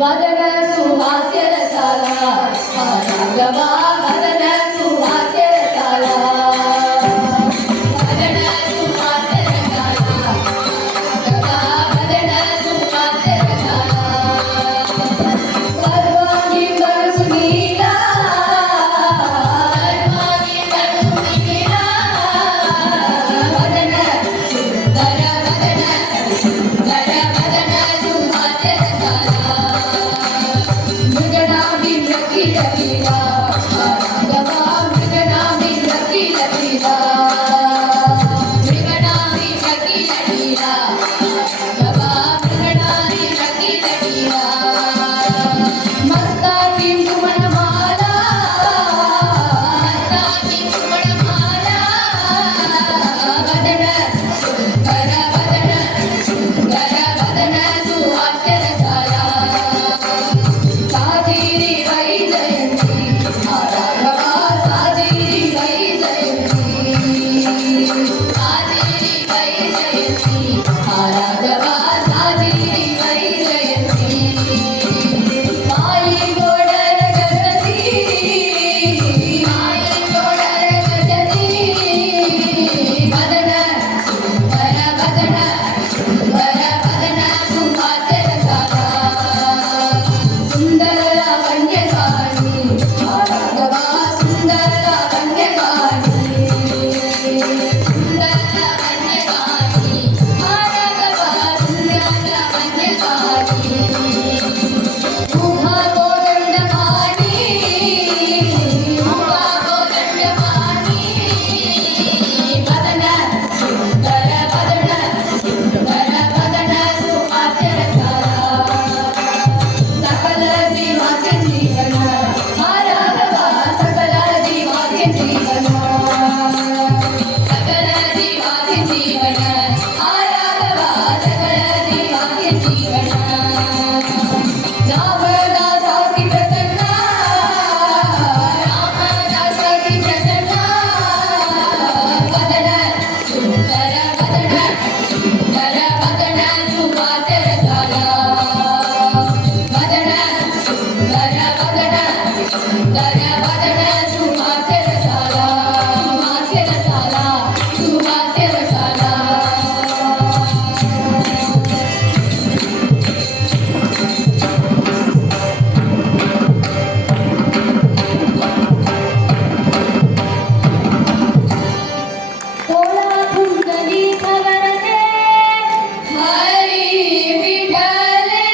ವದನ ಸುಹಾಸ್ಯ ರಸಾಲ ರಾಘವ ವದನ ಸುಹಾಸ್ಯ ರಸಾಲ ವದನ ಸುಹಾಸ್ಯ ರಸಾಲ ರಾಘವ ವದನ ಸುಹಾಸ್ಯ ರಸಾಲ ಸರ್ವಾಂಗಿ ಸುನೀಲ ಸರ್ವಾಂಗಿ ಸುನೀಲ ವದನ ಸುಂದರ ವದನ ಸುಂದರ ವದನ ಸುಹಾಸ್ಯ ರಸಾಲ ಮೃಗನಾಭಿ ಲಕಿಲ ಕಿಲ ರಾಘವ ಮೃಗನಾಭಿ ಲಕಿಲ ಕಿಲ ಮೃಗನಾಭಿ ಲಕಿಲ ಕಿಲ ರಾಘವ ಮೃಗನಾಭಿ ಲಕಿಲ ಕಿಲ ಮಸ್ತಾಕಿ ಸುಮನಮಾಲ ಮಸ್ತಾಕಿ ಸುಮನಮಾಲ ವದನ ಸುಂದರ ವದನ ಸುಂದರ ವದನ ಸುಹಾಸ್ಯ ರಸಾಲ ಸಾಜಿರಿ ವೈ ಜಯಂತಿ ರಾಘವ ಸಾಜಿರಿ ವೈ ಜಯಂತಿ ಸಾಜಿರಿ ವೈ ಜಯಂತಿ ರಾಘವ ಸಾಜಿರಿ ವೈ ಜಯಂತಿ ಮಾಯಿ ಗೋಡರ ಗಜತಿ ಮಾಯಿ ಗೋಡರ ಗಜತಿ ವದನ ಸುಂದರ ವದನ ಸುಂದರ ವದನ ಸುಹಾಸ್ಯ ರಸಾಲ ಸುಂದರ ಲಾವಣ್ಯಕಾರಿ ರಾಘವ ಸುಂದರ ಲಾವಣ್ಯಕಾರಿ ಸುಂದರ ಲಾವಣ್ಯಕಾರಿ ರಾಘವ ಸುಂದರ ಲಾವಣ್ಯಕಾರಿ ಮುಖ ಕೋದಂಡಪಾಣಿ ಮುಖ ಕೋದಂಡಪಾಣಿ ವದನ ಸುಂದರ ವದನ ಸುಂದರ ವದನ ಸುಹಾಸ್ಯ ರಸಾಲ ಸಕಲ ಜೀವಾಚ ಜೀವನ ರಾಘವ ಸಕಲ ಜೀವಾಚ ಜೀವನ ಸಕಲ ಜೀವಾಚ ಜೀವನ ರಾಘವ ಸಕಲ ಜೀವಾಚ ಜೀವನ ರಾಮದಾಸಾಸಿ ಪ್ರಸನ್ನ ರಾಮದಾಸಾಸಿ ಪ್ರಸನ್ನ ವದನ ಸುಂದರ ವದನ ಸುಂದರ ವದನ ಸುಹಾಸ್ಯ ರಸಾಲ ವದನ ಸುಂದರ ವದನ ಸುಂದರ ವದನ ಸುಹಾಸ್ಯ ರಸಾಲ ಸುಹಾಸ್ಯ ರಸಾಲ ಸುಹಾಸ್ಯ ರಸಾಲ तोला कुंडली भवरते हरि विठले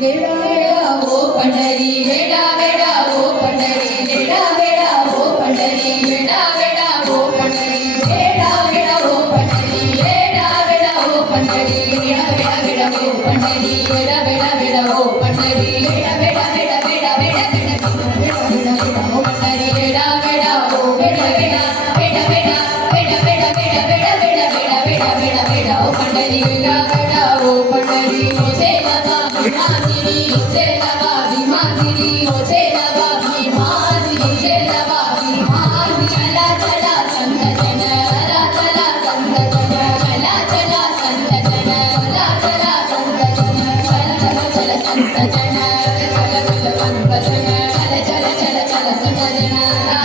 वेडा वेडा ओ पंढरी वेडा वेडा ओ पंढरी वेडा वेडा ओ पंढरी वेडा वेडा ओ पंढरी वेडा वेडा ओ पंढरी वेडा वेडा ओ पंढरी वेडा वेडा वेडा ओ पंढरी वेडा वेडा वेडा ओ पंढरी वेडा वेडा वेडा वेडा वेडा वेडा वेडा वेडा ओ पंढरी वेडा वेडा ओ वेडा वेडा वेडा वेडा वेडा वेडा वेडा वेडा वेडा वेडा वेडा वेडा वेडा ओ पंढरी वेडा वेडा ओ पंढरी ओ चेलवा भीमागिरी ओ चेलवा भीमागिरी ओ चेलवा भीमागिरी चेलवा भीमागिरी चला चला संत जन चला चला संत जन चला चला संत जन चला चला संत जन चला चला चला संत जन चला चला संत जन चला चला चला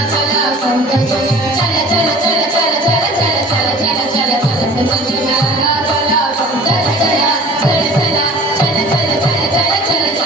चला संत जन चला संत जन चला चला चला चला चला चला चला चला चला चला संत जन चला चला चला चला चला चला चला चला चला चला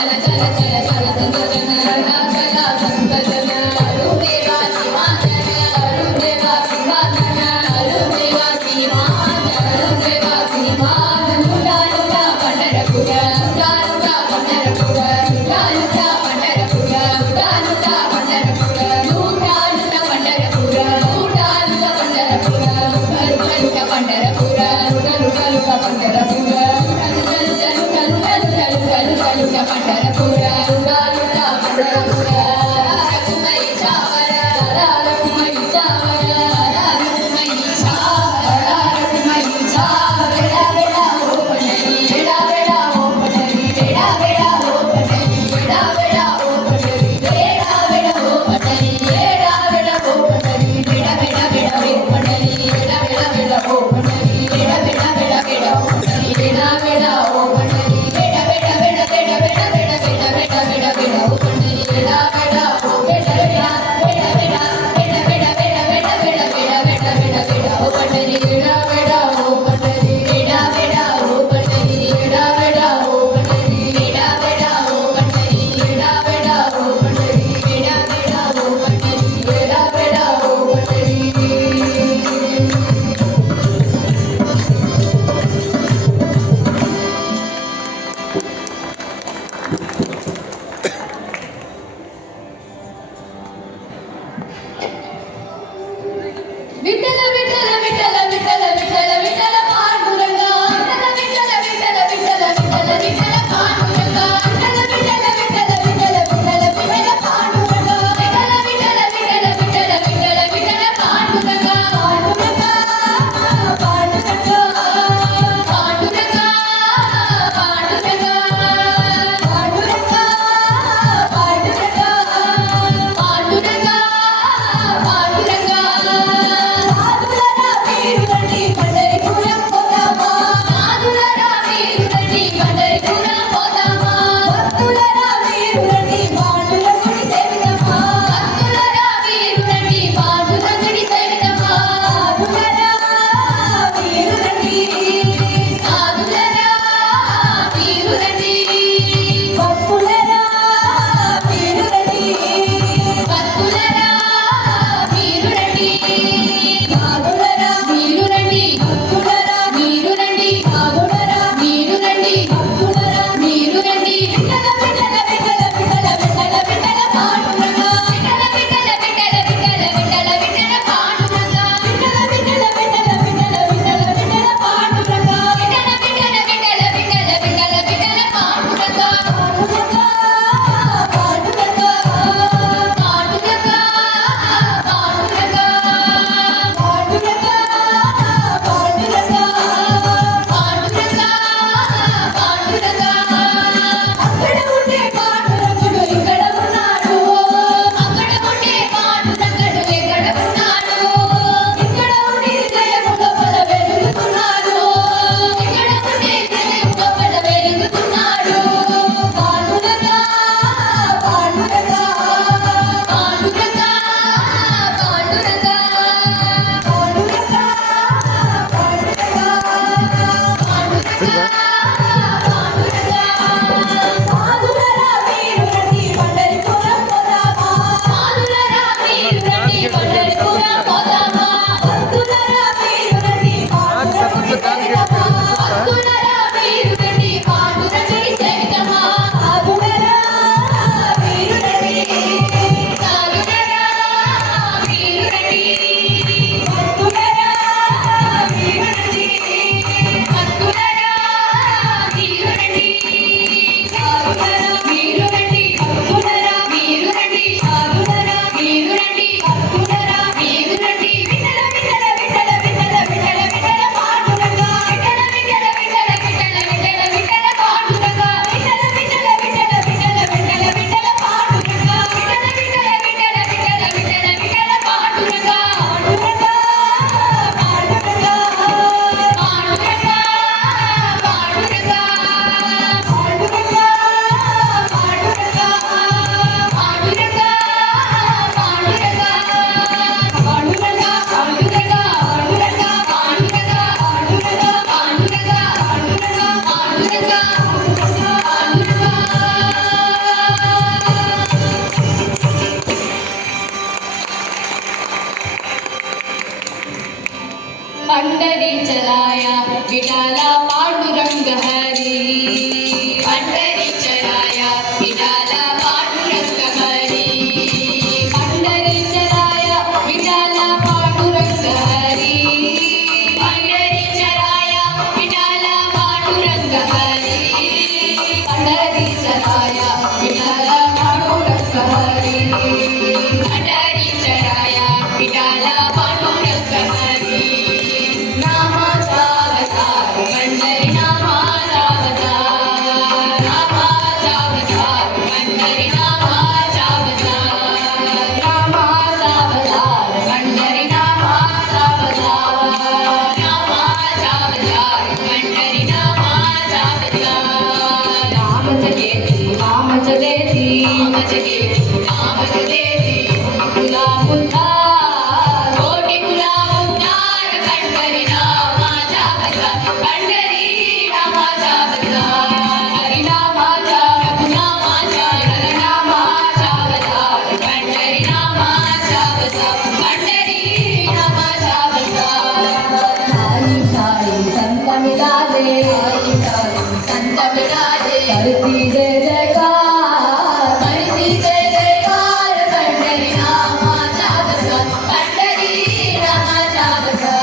आई साई संत विराजे करती जय जयकार करती जय जयकार पंढरी नामाचा बसा पंढरी नामाचा बसा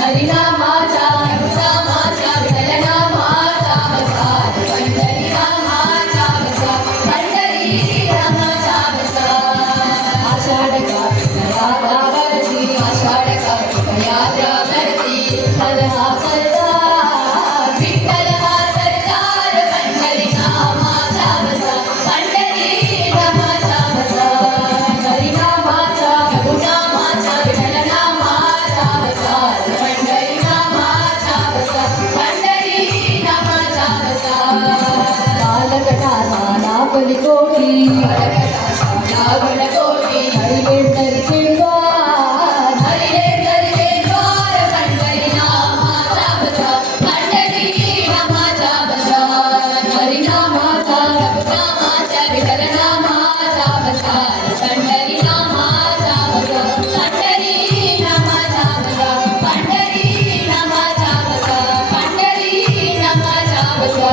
हरी नामाचा नामाचा विठ्ठल नामाचा बसा पंढरी नामाचा बसा पंढरी नामाचा बसा आषाढ कार्तिक यात्रावरती आषाढ कार्तिक यात्रा भरती विठ्ठल हा सरदार विठ्ठल हा सरदार पंढरी नामाचा बसा पंढरी नामाचा बसा हरी नामाचा नामाचा विठ्ठल नामाचा बसा पंढरी नामाचा बसा पंढरी नामाचा बसा कालकटाचा लाभली कोटी लागण कोटी हरी विठ्ठलचे द्वार हरिले करते द्वार पंढरी नामाचा बसा पंढरी नामाचा बसा हरी नामाचा नामाचा विठ्ठल नामाचा बसा पंढरी नामाचा बसा पंढरी नामाचा बसा पंढरी नामाचा बसा पंढरी नामाचा बसा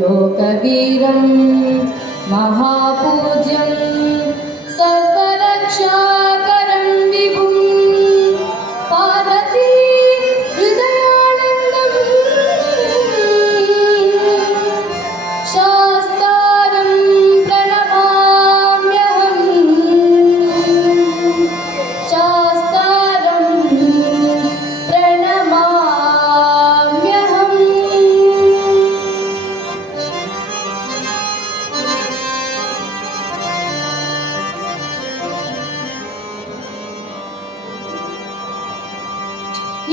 लोकवीरं महापूज्यं सर्वरक्षाकरं विभुं पार्वती हृदयानन्दं शास्तारं प्रणमाम्यहं शास्तारं प्रणमाम्यहम्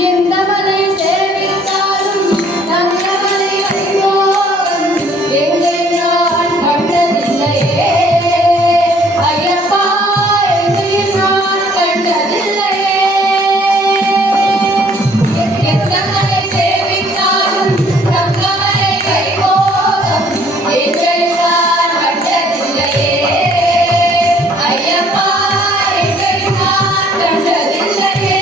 எந்தவனை சேவித்தாலும் நல்லவனை அறிவோம் எங்களை நான் கண்டதில்லையே ஐயப்பா எங்களை நான் கண்டதில்லையே எந்தவனை சேவித்தாலும் நல்லவனை கைகோதும் எங்களை நான் கண்டதில்லையே ஐயப்பா எங்களை நான் கண்டதில்லையே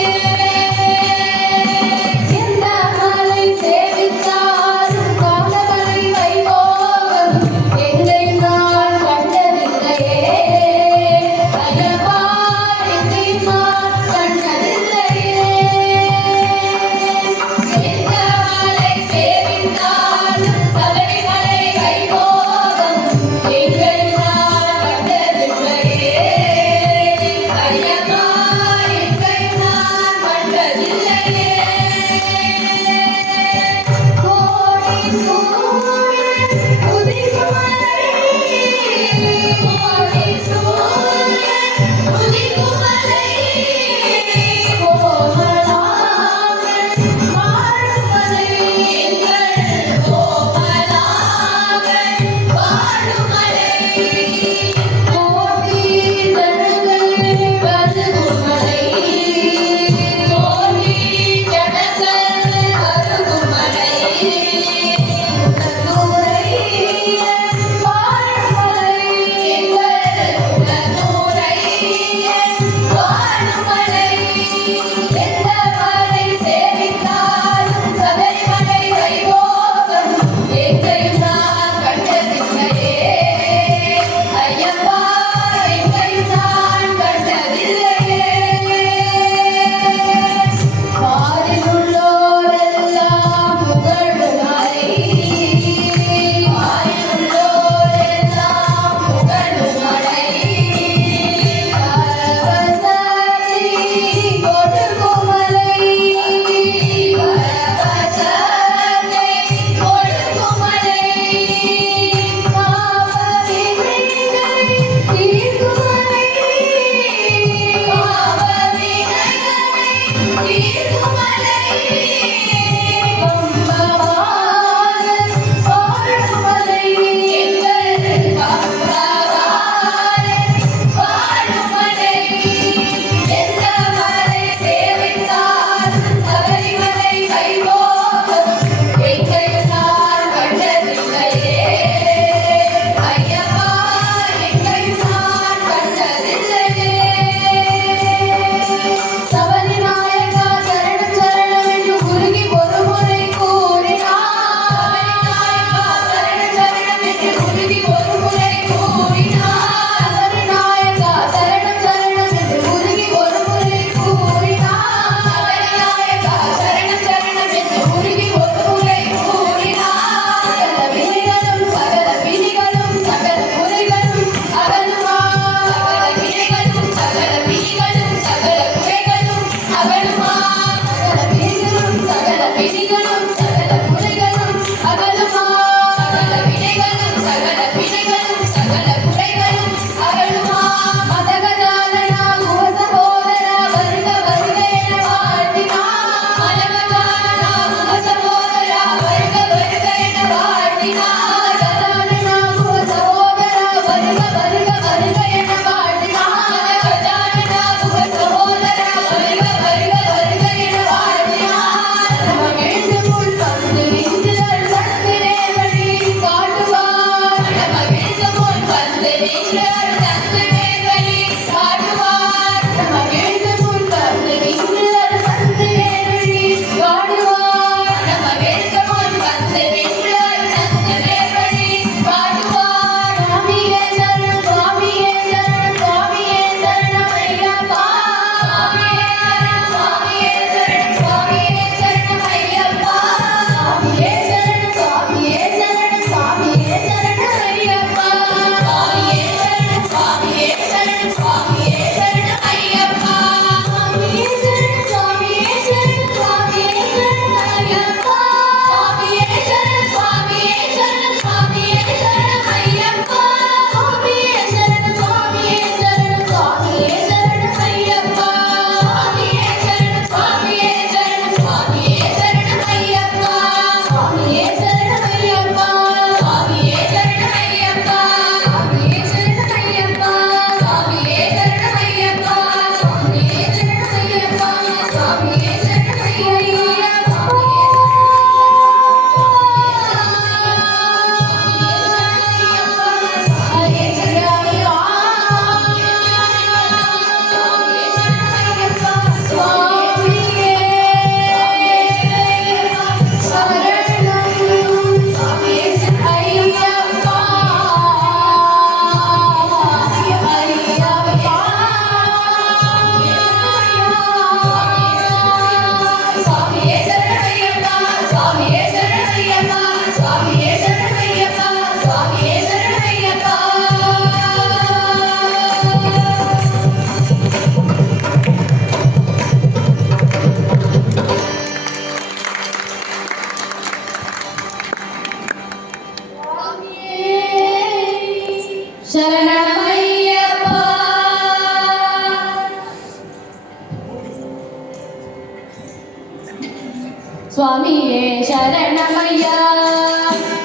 स्वामिये शरणमय्या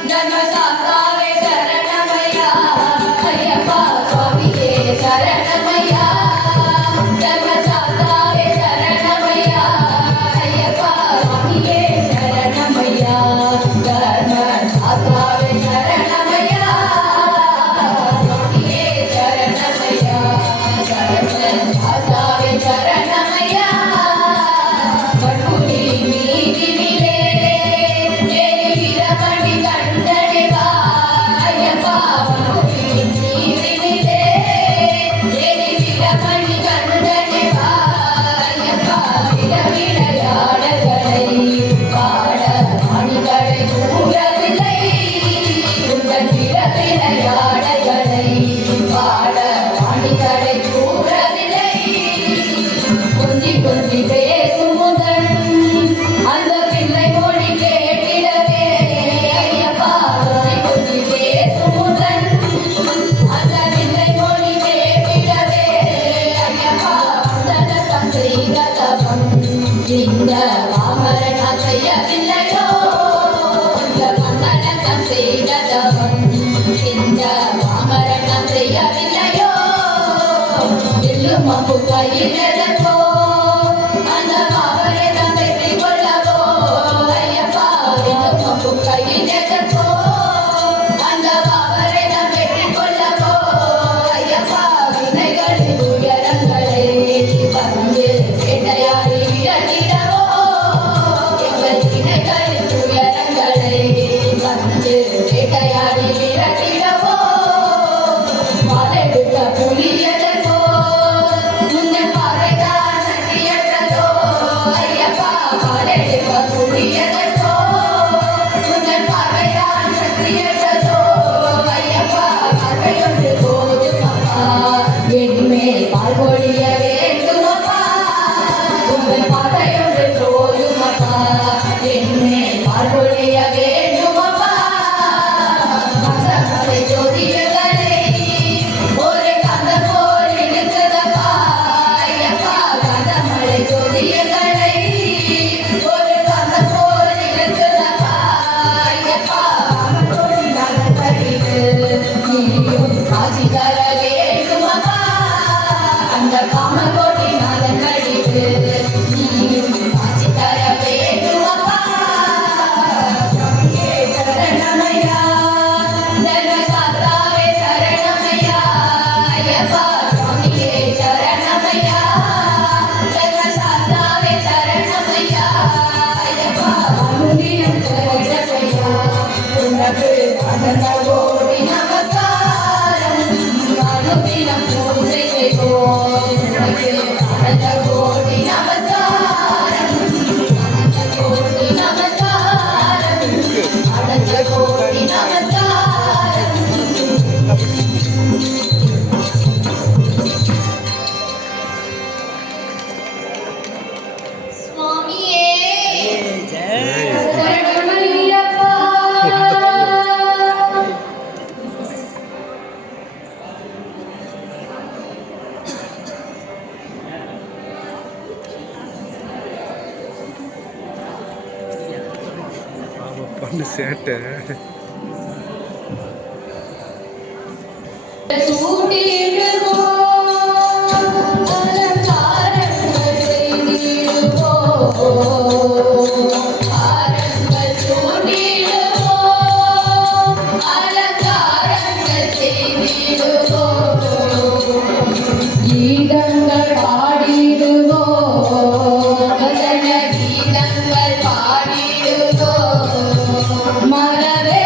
धर्मशास्त्रावे शरणमय्या अय्यप्पा स्वामिये शरणमय्या धर्मशास्त्रावे शरणमय्या अय्यप्पा स्वामिये शरणमय्या धर्मशास्त्रावे शरणमय्या स्वामिये शरणमय्या धर्मशास्त्रावे शरणमय्या वटुली मीदिनिले देवी रमणि कंठने மப்பு கையிலதோ அந்த மாவரை தான் வெற்றி கொள்ளவோ ஐயப்பா வேணும் மப்பு கையிலதோ அந்த மாவரை தான் வெற்றி கொள்ளவோ ஐயப்பா வினைகளின் உயரங்களை வந்து வேட்டையாடி விரட்டிடவோ எங்கள் வினைகளின் உயரங்களை வந்து வேட்டையாடி விரட்டிடவோ வாழெடுத்த புலியதோ உங்கள் பாறைதான் சட்டியதோ ஐயப்பா வாழெடுத்த புலியதோ உங்கள் பாறைதான் சட்டியதோ ஐயப்பா பார்வையொன்று போதுமப்பா வெண்மேல் பால் பொழிய வேண்டுமப்பா உங்கள் பார்வையொன்று போதுமப்பா வெண்மேல் பால் பொழிய வேண்டுமப்பா மலை ஜோதியர்களே ஒரு கந்த போல் இருக்குதப்பா ஐயப்பா கந்தமலை ஜோதியர்களே ஒரு கந்த போல் இருக்குதப்பா ஐயப்பா காமக்கோடி நகர்களில் நீயும் காட்சி தர வேண்டுமப்பா அந்த காமக்கோடி நகர்களில் நீயும் காட்சி தர வேண்டுமப்பா சுவாமியே சரணமையா தர்மசாஸ்தாவே சரணமையா ஐயப்பா சுவாமியே சரணமையா தர்மசாஸ்தாவே சரணமையா ஐயப்பா அனுதினம் சரணமையா உனக்கு அனந்த கோடி நமஸ்காரம் அனுதினம் பூஜை செய்வோம் உனக்கு அனந்த கோடி நமஸ்காரம் அனந்த கோடி நமஸ்காரம் அனந்த கோடி நமஸ்காரம் சுவாமியே சரணமையப்பா பண்ணு சேட்டை சூட்டிடுவோ அலங்காரங்கள் செய்திடுவோ ஆரங்கள் சூட்டிடுவோ அலங்காரங்கள் செய்திடுவோ கீதங்கள் பாடிடுவோ வதன கீதங்கள் பாடிடுவோ மரவே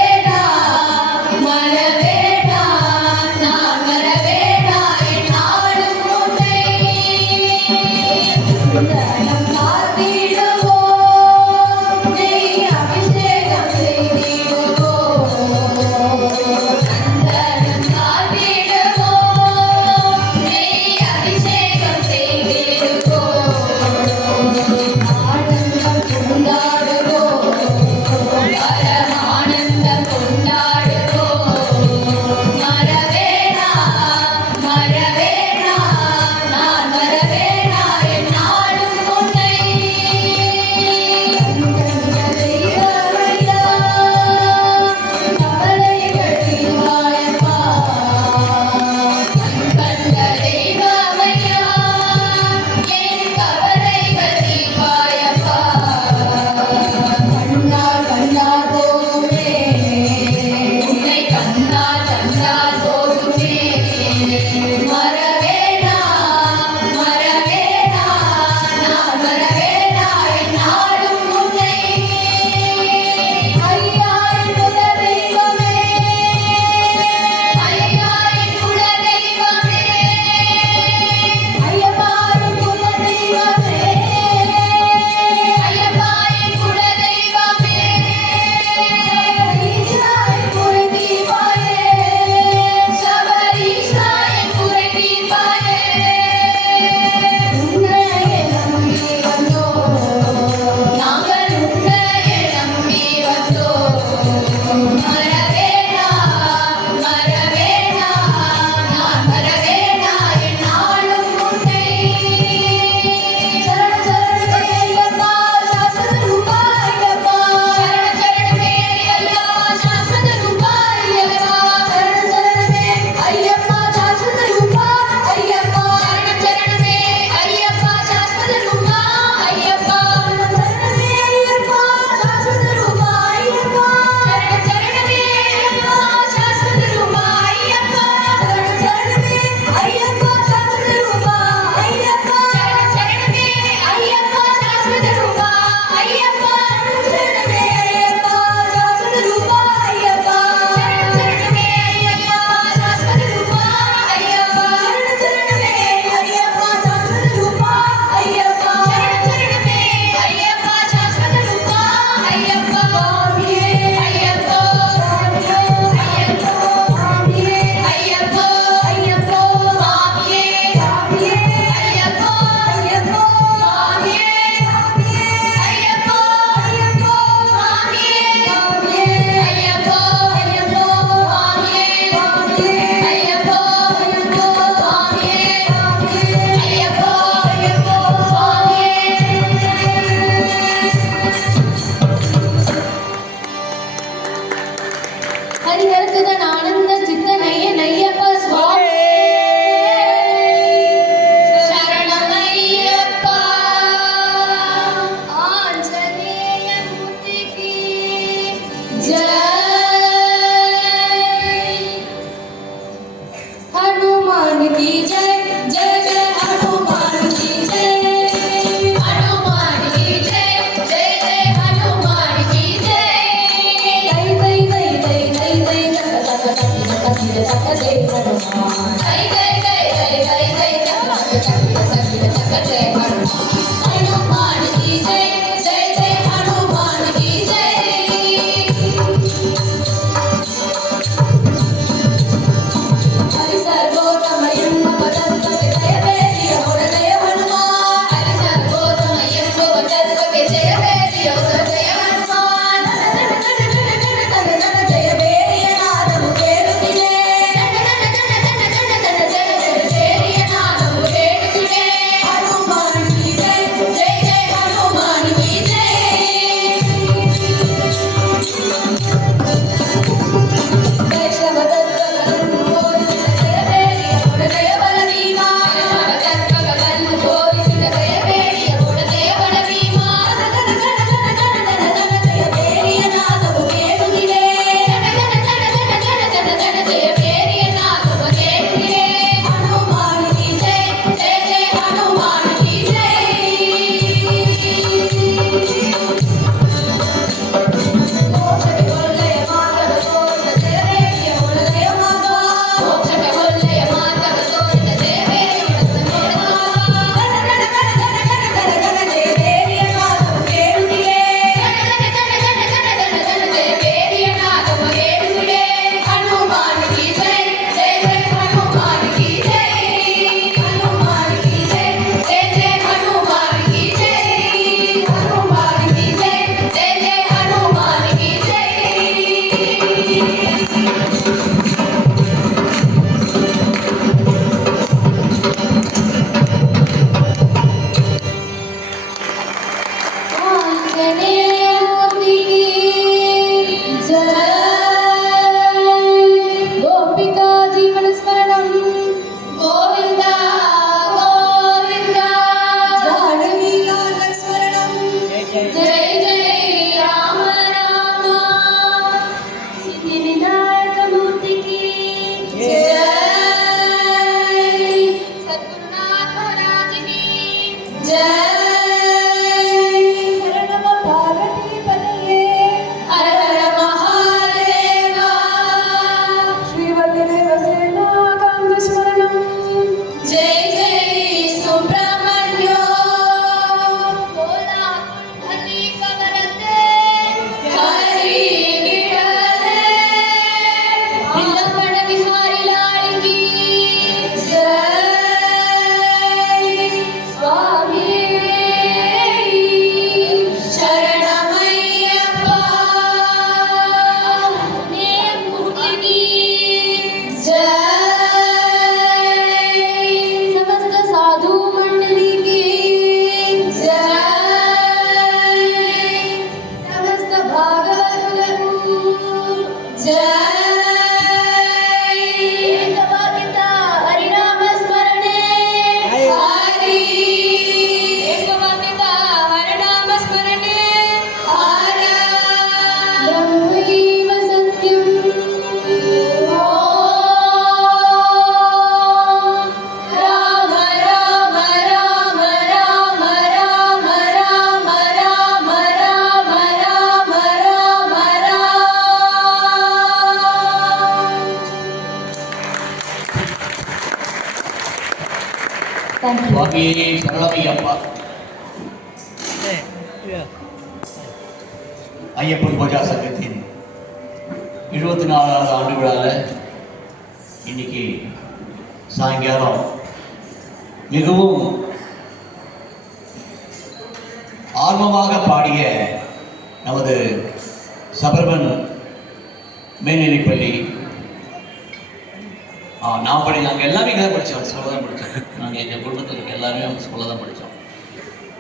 गोपिका जीवन स्मरणं गोविंद गोविंद जानवी कांत स्मरणं जय जय राम राम सिद्धि विनायक मूर्ति की जय सद्गुरुनाथ महाराज की जय हर हर महादेवा जय जय सुब्रह्मण्य बोला कुंडली कवरते हरि विठले विल्लपण बिहारी लाल की जय स्वामी शरणमय्यप्पा ने मूर्ति की जय समस्त साधु मंडली की जय समस्त भागवतुలకు जय एकवाक्यता हरिनाम स्मरणे हरि एकवाक्यता हरिनाम स्मरणे हर ब्रह्मैव सत्यं राम राम राम राम राम राम राम राम राम राम राम Thank you. சுவாமி சரணமையப்பா. ஐயப்பன் பூஜா சங்கத்தின் 24வது ஆண்டு விழாவில் இன்னைக்கு சாயங்காலம் மிகவும் ஆர்வமாக பாடிய நமது சபர்பன் மேல்நிலைப்பள்ளி நாங்கள் எல்லாமே இங்கே தான் படித்தோம், சொல்ல தான் படித்தோம். நாங்கள் எங்கள் குடும்பத்தில் இருக்க எல்லாருமே அவங்க சொல்ல தான் படித்தோம்.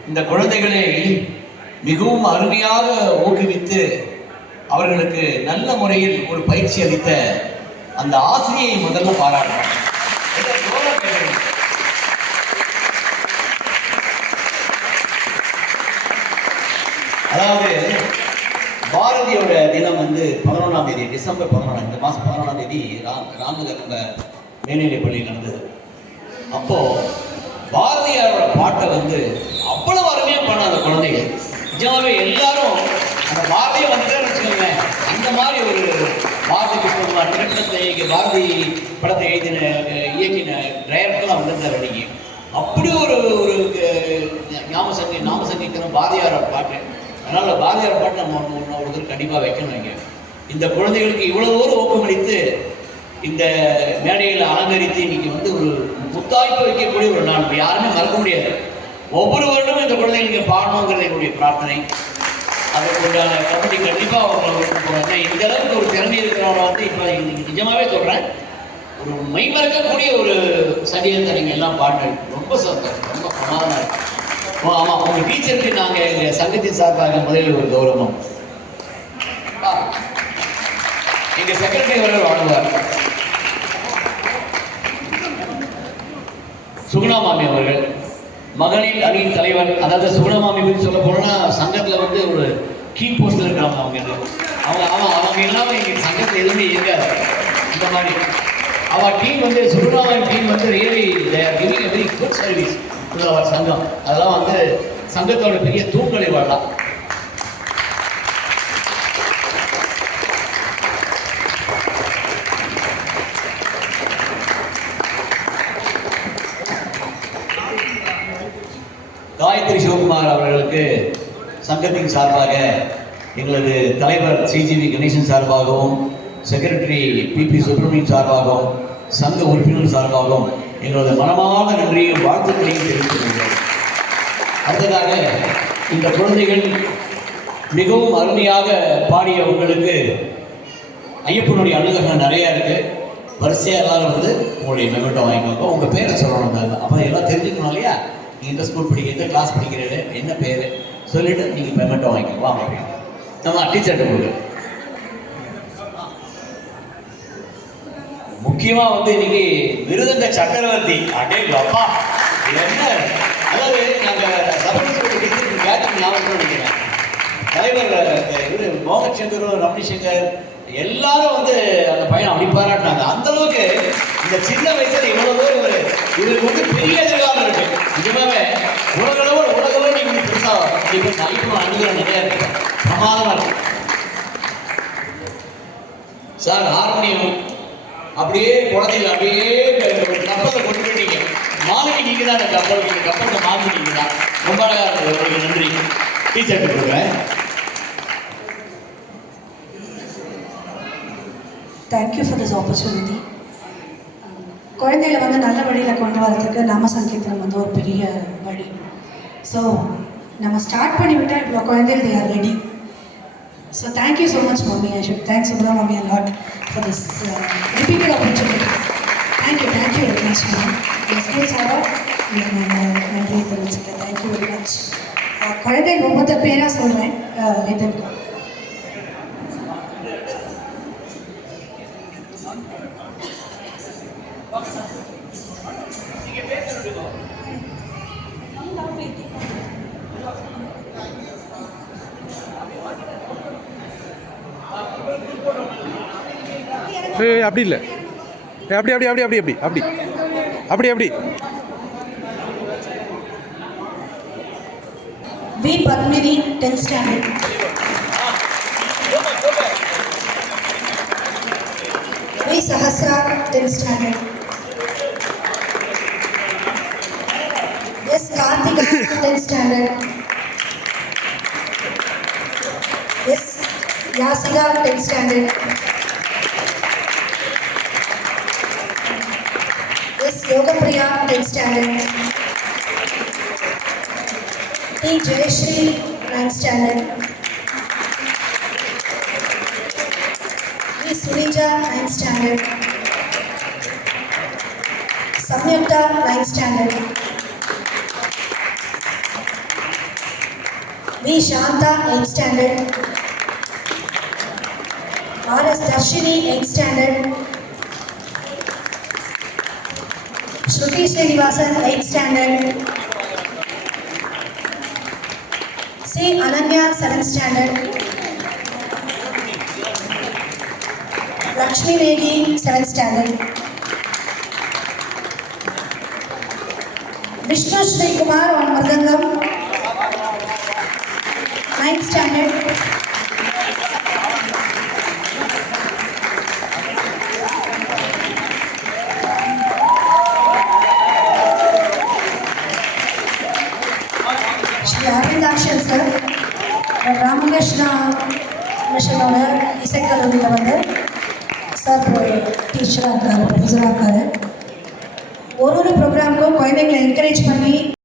இந்த குழந்தைகளை மிகவும் அருமையாக ஊக்குவித்து அவர்களுக்கு நல்ல முறையில் ஒரு பயிற்சி அளித்த அந்த ஆசிரியை முதல்ல பாராட்டணும். அதாவது பாரதியோட தினம் வந்து 11ஆம் தேதி, டிசம்பர் 11, இந்த மாதம் 11ஆம் தேதி ராமநகர் நம்ம மேல்நிலைப்பள்ளி நடந்தது. அப்போ பாரதியாரோட பாட்டை வந்து அவ்வளவு அருமையாக பண்ண அந்த குழந்தைகள் நிஜமாவே எல்லாரும் அந்த பாரதியை வந்துட்டேன்னு வச்சுக்கோங்க. அந்த மாதிரி ஒரு பாரதி புஷ்பகுமார் திரைப்படத்தை பாரதி படத்தை இயக்கின டிரைவர்கள்லாம் வந்திருந்தார் அன்னைக்கு. அப்படி ஒரு ஒரு நாம சங்கீதம் பாரதியாரோட பாட்டு. அதனால் பாரதியார் பாட்டு நம்ம ஒருத்தர் கண்டிப்பாக வைக்கணும். இங்கே இந்த குழந்தைகளுக்கு இவ்வளோ தூரம் ஊக்கமளித்து இந்த மேடையில் அலங்கரித்து இன்னைக்கு வந்து ஒரு முத்தாய்ப்பு வைக்கக்கூடிய ஒரு நாள் யாருமே மறக்க முடியாது. ஒவ்வொரு வருடமும் இந்த குழந்தைகளுக்கு பாடணுங்கிறது என்னுடைய பிரார்த்தனை. அதற்கு உண்டான கமிட்டி கண்டிப்பாக அவங்களை விட்டு போகிறாங்க. இந்த அளவுக்கு ஒரு திறமை இருக்கிறவங்க வந்து இப்போ நிஜமாகவே சொல்கிறேன், ஒரு மெய்மறக்கக்கூடிய ஒரு சரியத்தை நீங்கள் எல்லாம் பாடுறேன். ரொம்ப சந்தோஷம், ரொம்ப சமாதானம் இருக்கு. ஆமாம், உங்கள் டீச்சருக்கு நாங்கள் எங்கள் சங்கத்தின் சார்பாக முதலில் ஒரு கௌரவம். எங்கள் செக்ரட்டரி அவர்கள் வாழ்வார், சுகுணா மாமி அவர்கள், மகளிர் அணியின் தலைவர். அதாவது சுகுணா மாமி பற்றி சொல்ல போனால் சங்கத்தில் வந்து ஒரு கீ போஸ்டில் இருக்கிறாங்க. அவங்க இல்லாமல் எங்கள் சங்கத்தில் எதுவுமே இருக்காது. இந்த மாதிரி அவர் டீம் வந்து சுகுணாவின் டீம் வந்து really giving a very good service to அவர் சங்கம். அதெல்லாம் வந்து சங்கத்தோட பெரிய தூண்களை வாழலாம். காயத்ரி சிவகுமார் அவர்களுக்கு சங்கத்தின் சார்பாக எங்களது தலைவர் சிஜிவி கணேசன் சார்பாகவும் செக்ரட்டரி பிபி சுப்பிரமணியன் சார்பாகவும் சங்க உறுப்பினர் சார்பாகவும் எங்களது மனமான நன்றியும் வாழ்த்துக்களையும் தெரிவித்துக் கொள்கிறோம். அடுத்ததாக இந்த குழந்தைகள் மிகவும் அருமையாக பாடிய உங்களுக்கு ஐயப்பனுடைய அனுகிரகம் நிறையா இருக்குது. வரிசையாக எல்லாரும் வந்து உங்களுடைய மெமெண்டோ வாங்கிக்கோங்க. உங்கள் பேரை சொல்லணும், அப்போ எல்லாம் தெரிஞ்சுக்கணும் இல்லையா? நீங்கள் எந்த ஸ்கூல் படிக்க, எந்த கிளாஸ் படிக்கிறீங்க, என்ன பேர் சொல்லிவிட்டு நீங்கள் பேமெண்ட்டை வாங்கிக்கோங்க. வாங்க அப்படியே நம்ம டீச்சர்கிட்ட கொடுக்குறோம். முக்கியமாக வந்து இன்னைக்கு மிருதங்க சக்கரவர்த்தி அடே அப்பா என்ன, அதாவது நாங்கள் கேட்டரிங் ஞாபகம் நினைக்கிறேன். தலைவர் இவர் மோகன் சங்கரும் ரமணி சங்கர் எல்லாரும் வந்து அந்த பையனை அப்படி பாராட்டினாங்க. அந்த அளவுக்கு இந்த சின்ன வயசுல இவ்வளவு பேர் இவருக்கு வந்து பெரிய எதிர்காலம் இருக்கு. நிஜமாவே உலகளவு நீங்க பெருசா இப்போ அனுகிற நிறைய இருக்கு, பிரமாதமா இருக்கு. சார் ஹார்மோனியம் அப்படியே குழந்தைகள் அப்படியே கப்பலில் கொண்டு போயிட்டீங்க. மாலினி நீங்க தான் அந்த கப்பலுக்கு மாலினி நீங்க தான். ரொம்ப அழகா இருக்கு. நன்றி. டீச்சர் கொடுக்குறேன். Thank you for this opportunity. குழந்தைகளை வந்து நல்ல வழியில் கொண்டு வரதுக்கு நாம சங்கீதம் வந்து ஒரு பெரிய வழி. ஸோ நம்ம ஸ்டார்ட் பண்ணிவிட்டால் இவ்வளோ குழந்தைகள் they are ready. So thank you so much mommy. I should thank Subra mommy a lot for this repeated opportunity. Thank you very much ma'am. School சார்பாக நன்றி தெரிவிச்சுக்கிறேன். Thank you very much. குழந்தைகள் ஒவ்வொருத்தர் பேராக சொல்கிறேன். அப்படி இல்லை, அப்படி அப்படி அப்படி அப்படி அப்படி அப்படி அப்படி அப்படி V. Padmini, 10th standard. V. Sahasra, 10th standard. S. Karthika, 10th standard. S. Yasiga, 10th standard. S. Yogapriya, 10th standard. T. Jayashree, 9th standard. V. Sunija, 9th standard. Samyukta, 9th standard. V. Shanta, 8th standard. R. S. Darshini, 8th standard. Shruti Srinivasan, 8th standard. C. Ananya, 7th standard. Lakshmi Negi, 7th standard. Vishnu Shri Kumar on Mridangam, 9th standard. Shri Arvindakshan sir, Ramakrishna மிஷனோட இசைக்கல்லூரியில் வந்து sir டீச்சராக இருக்காரு, ப்ரொஃபஸராக இருக்காரு. ஒரு ப்ரோக்ராமுக்கும் குழந்தைங்களை encourage பண்ணி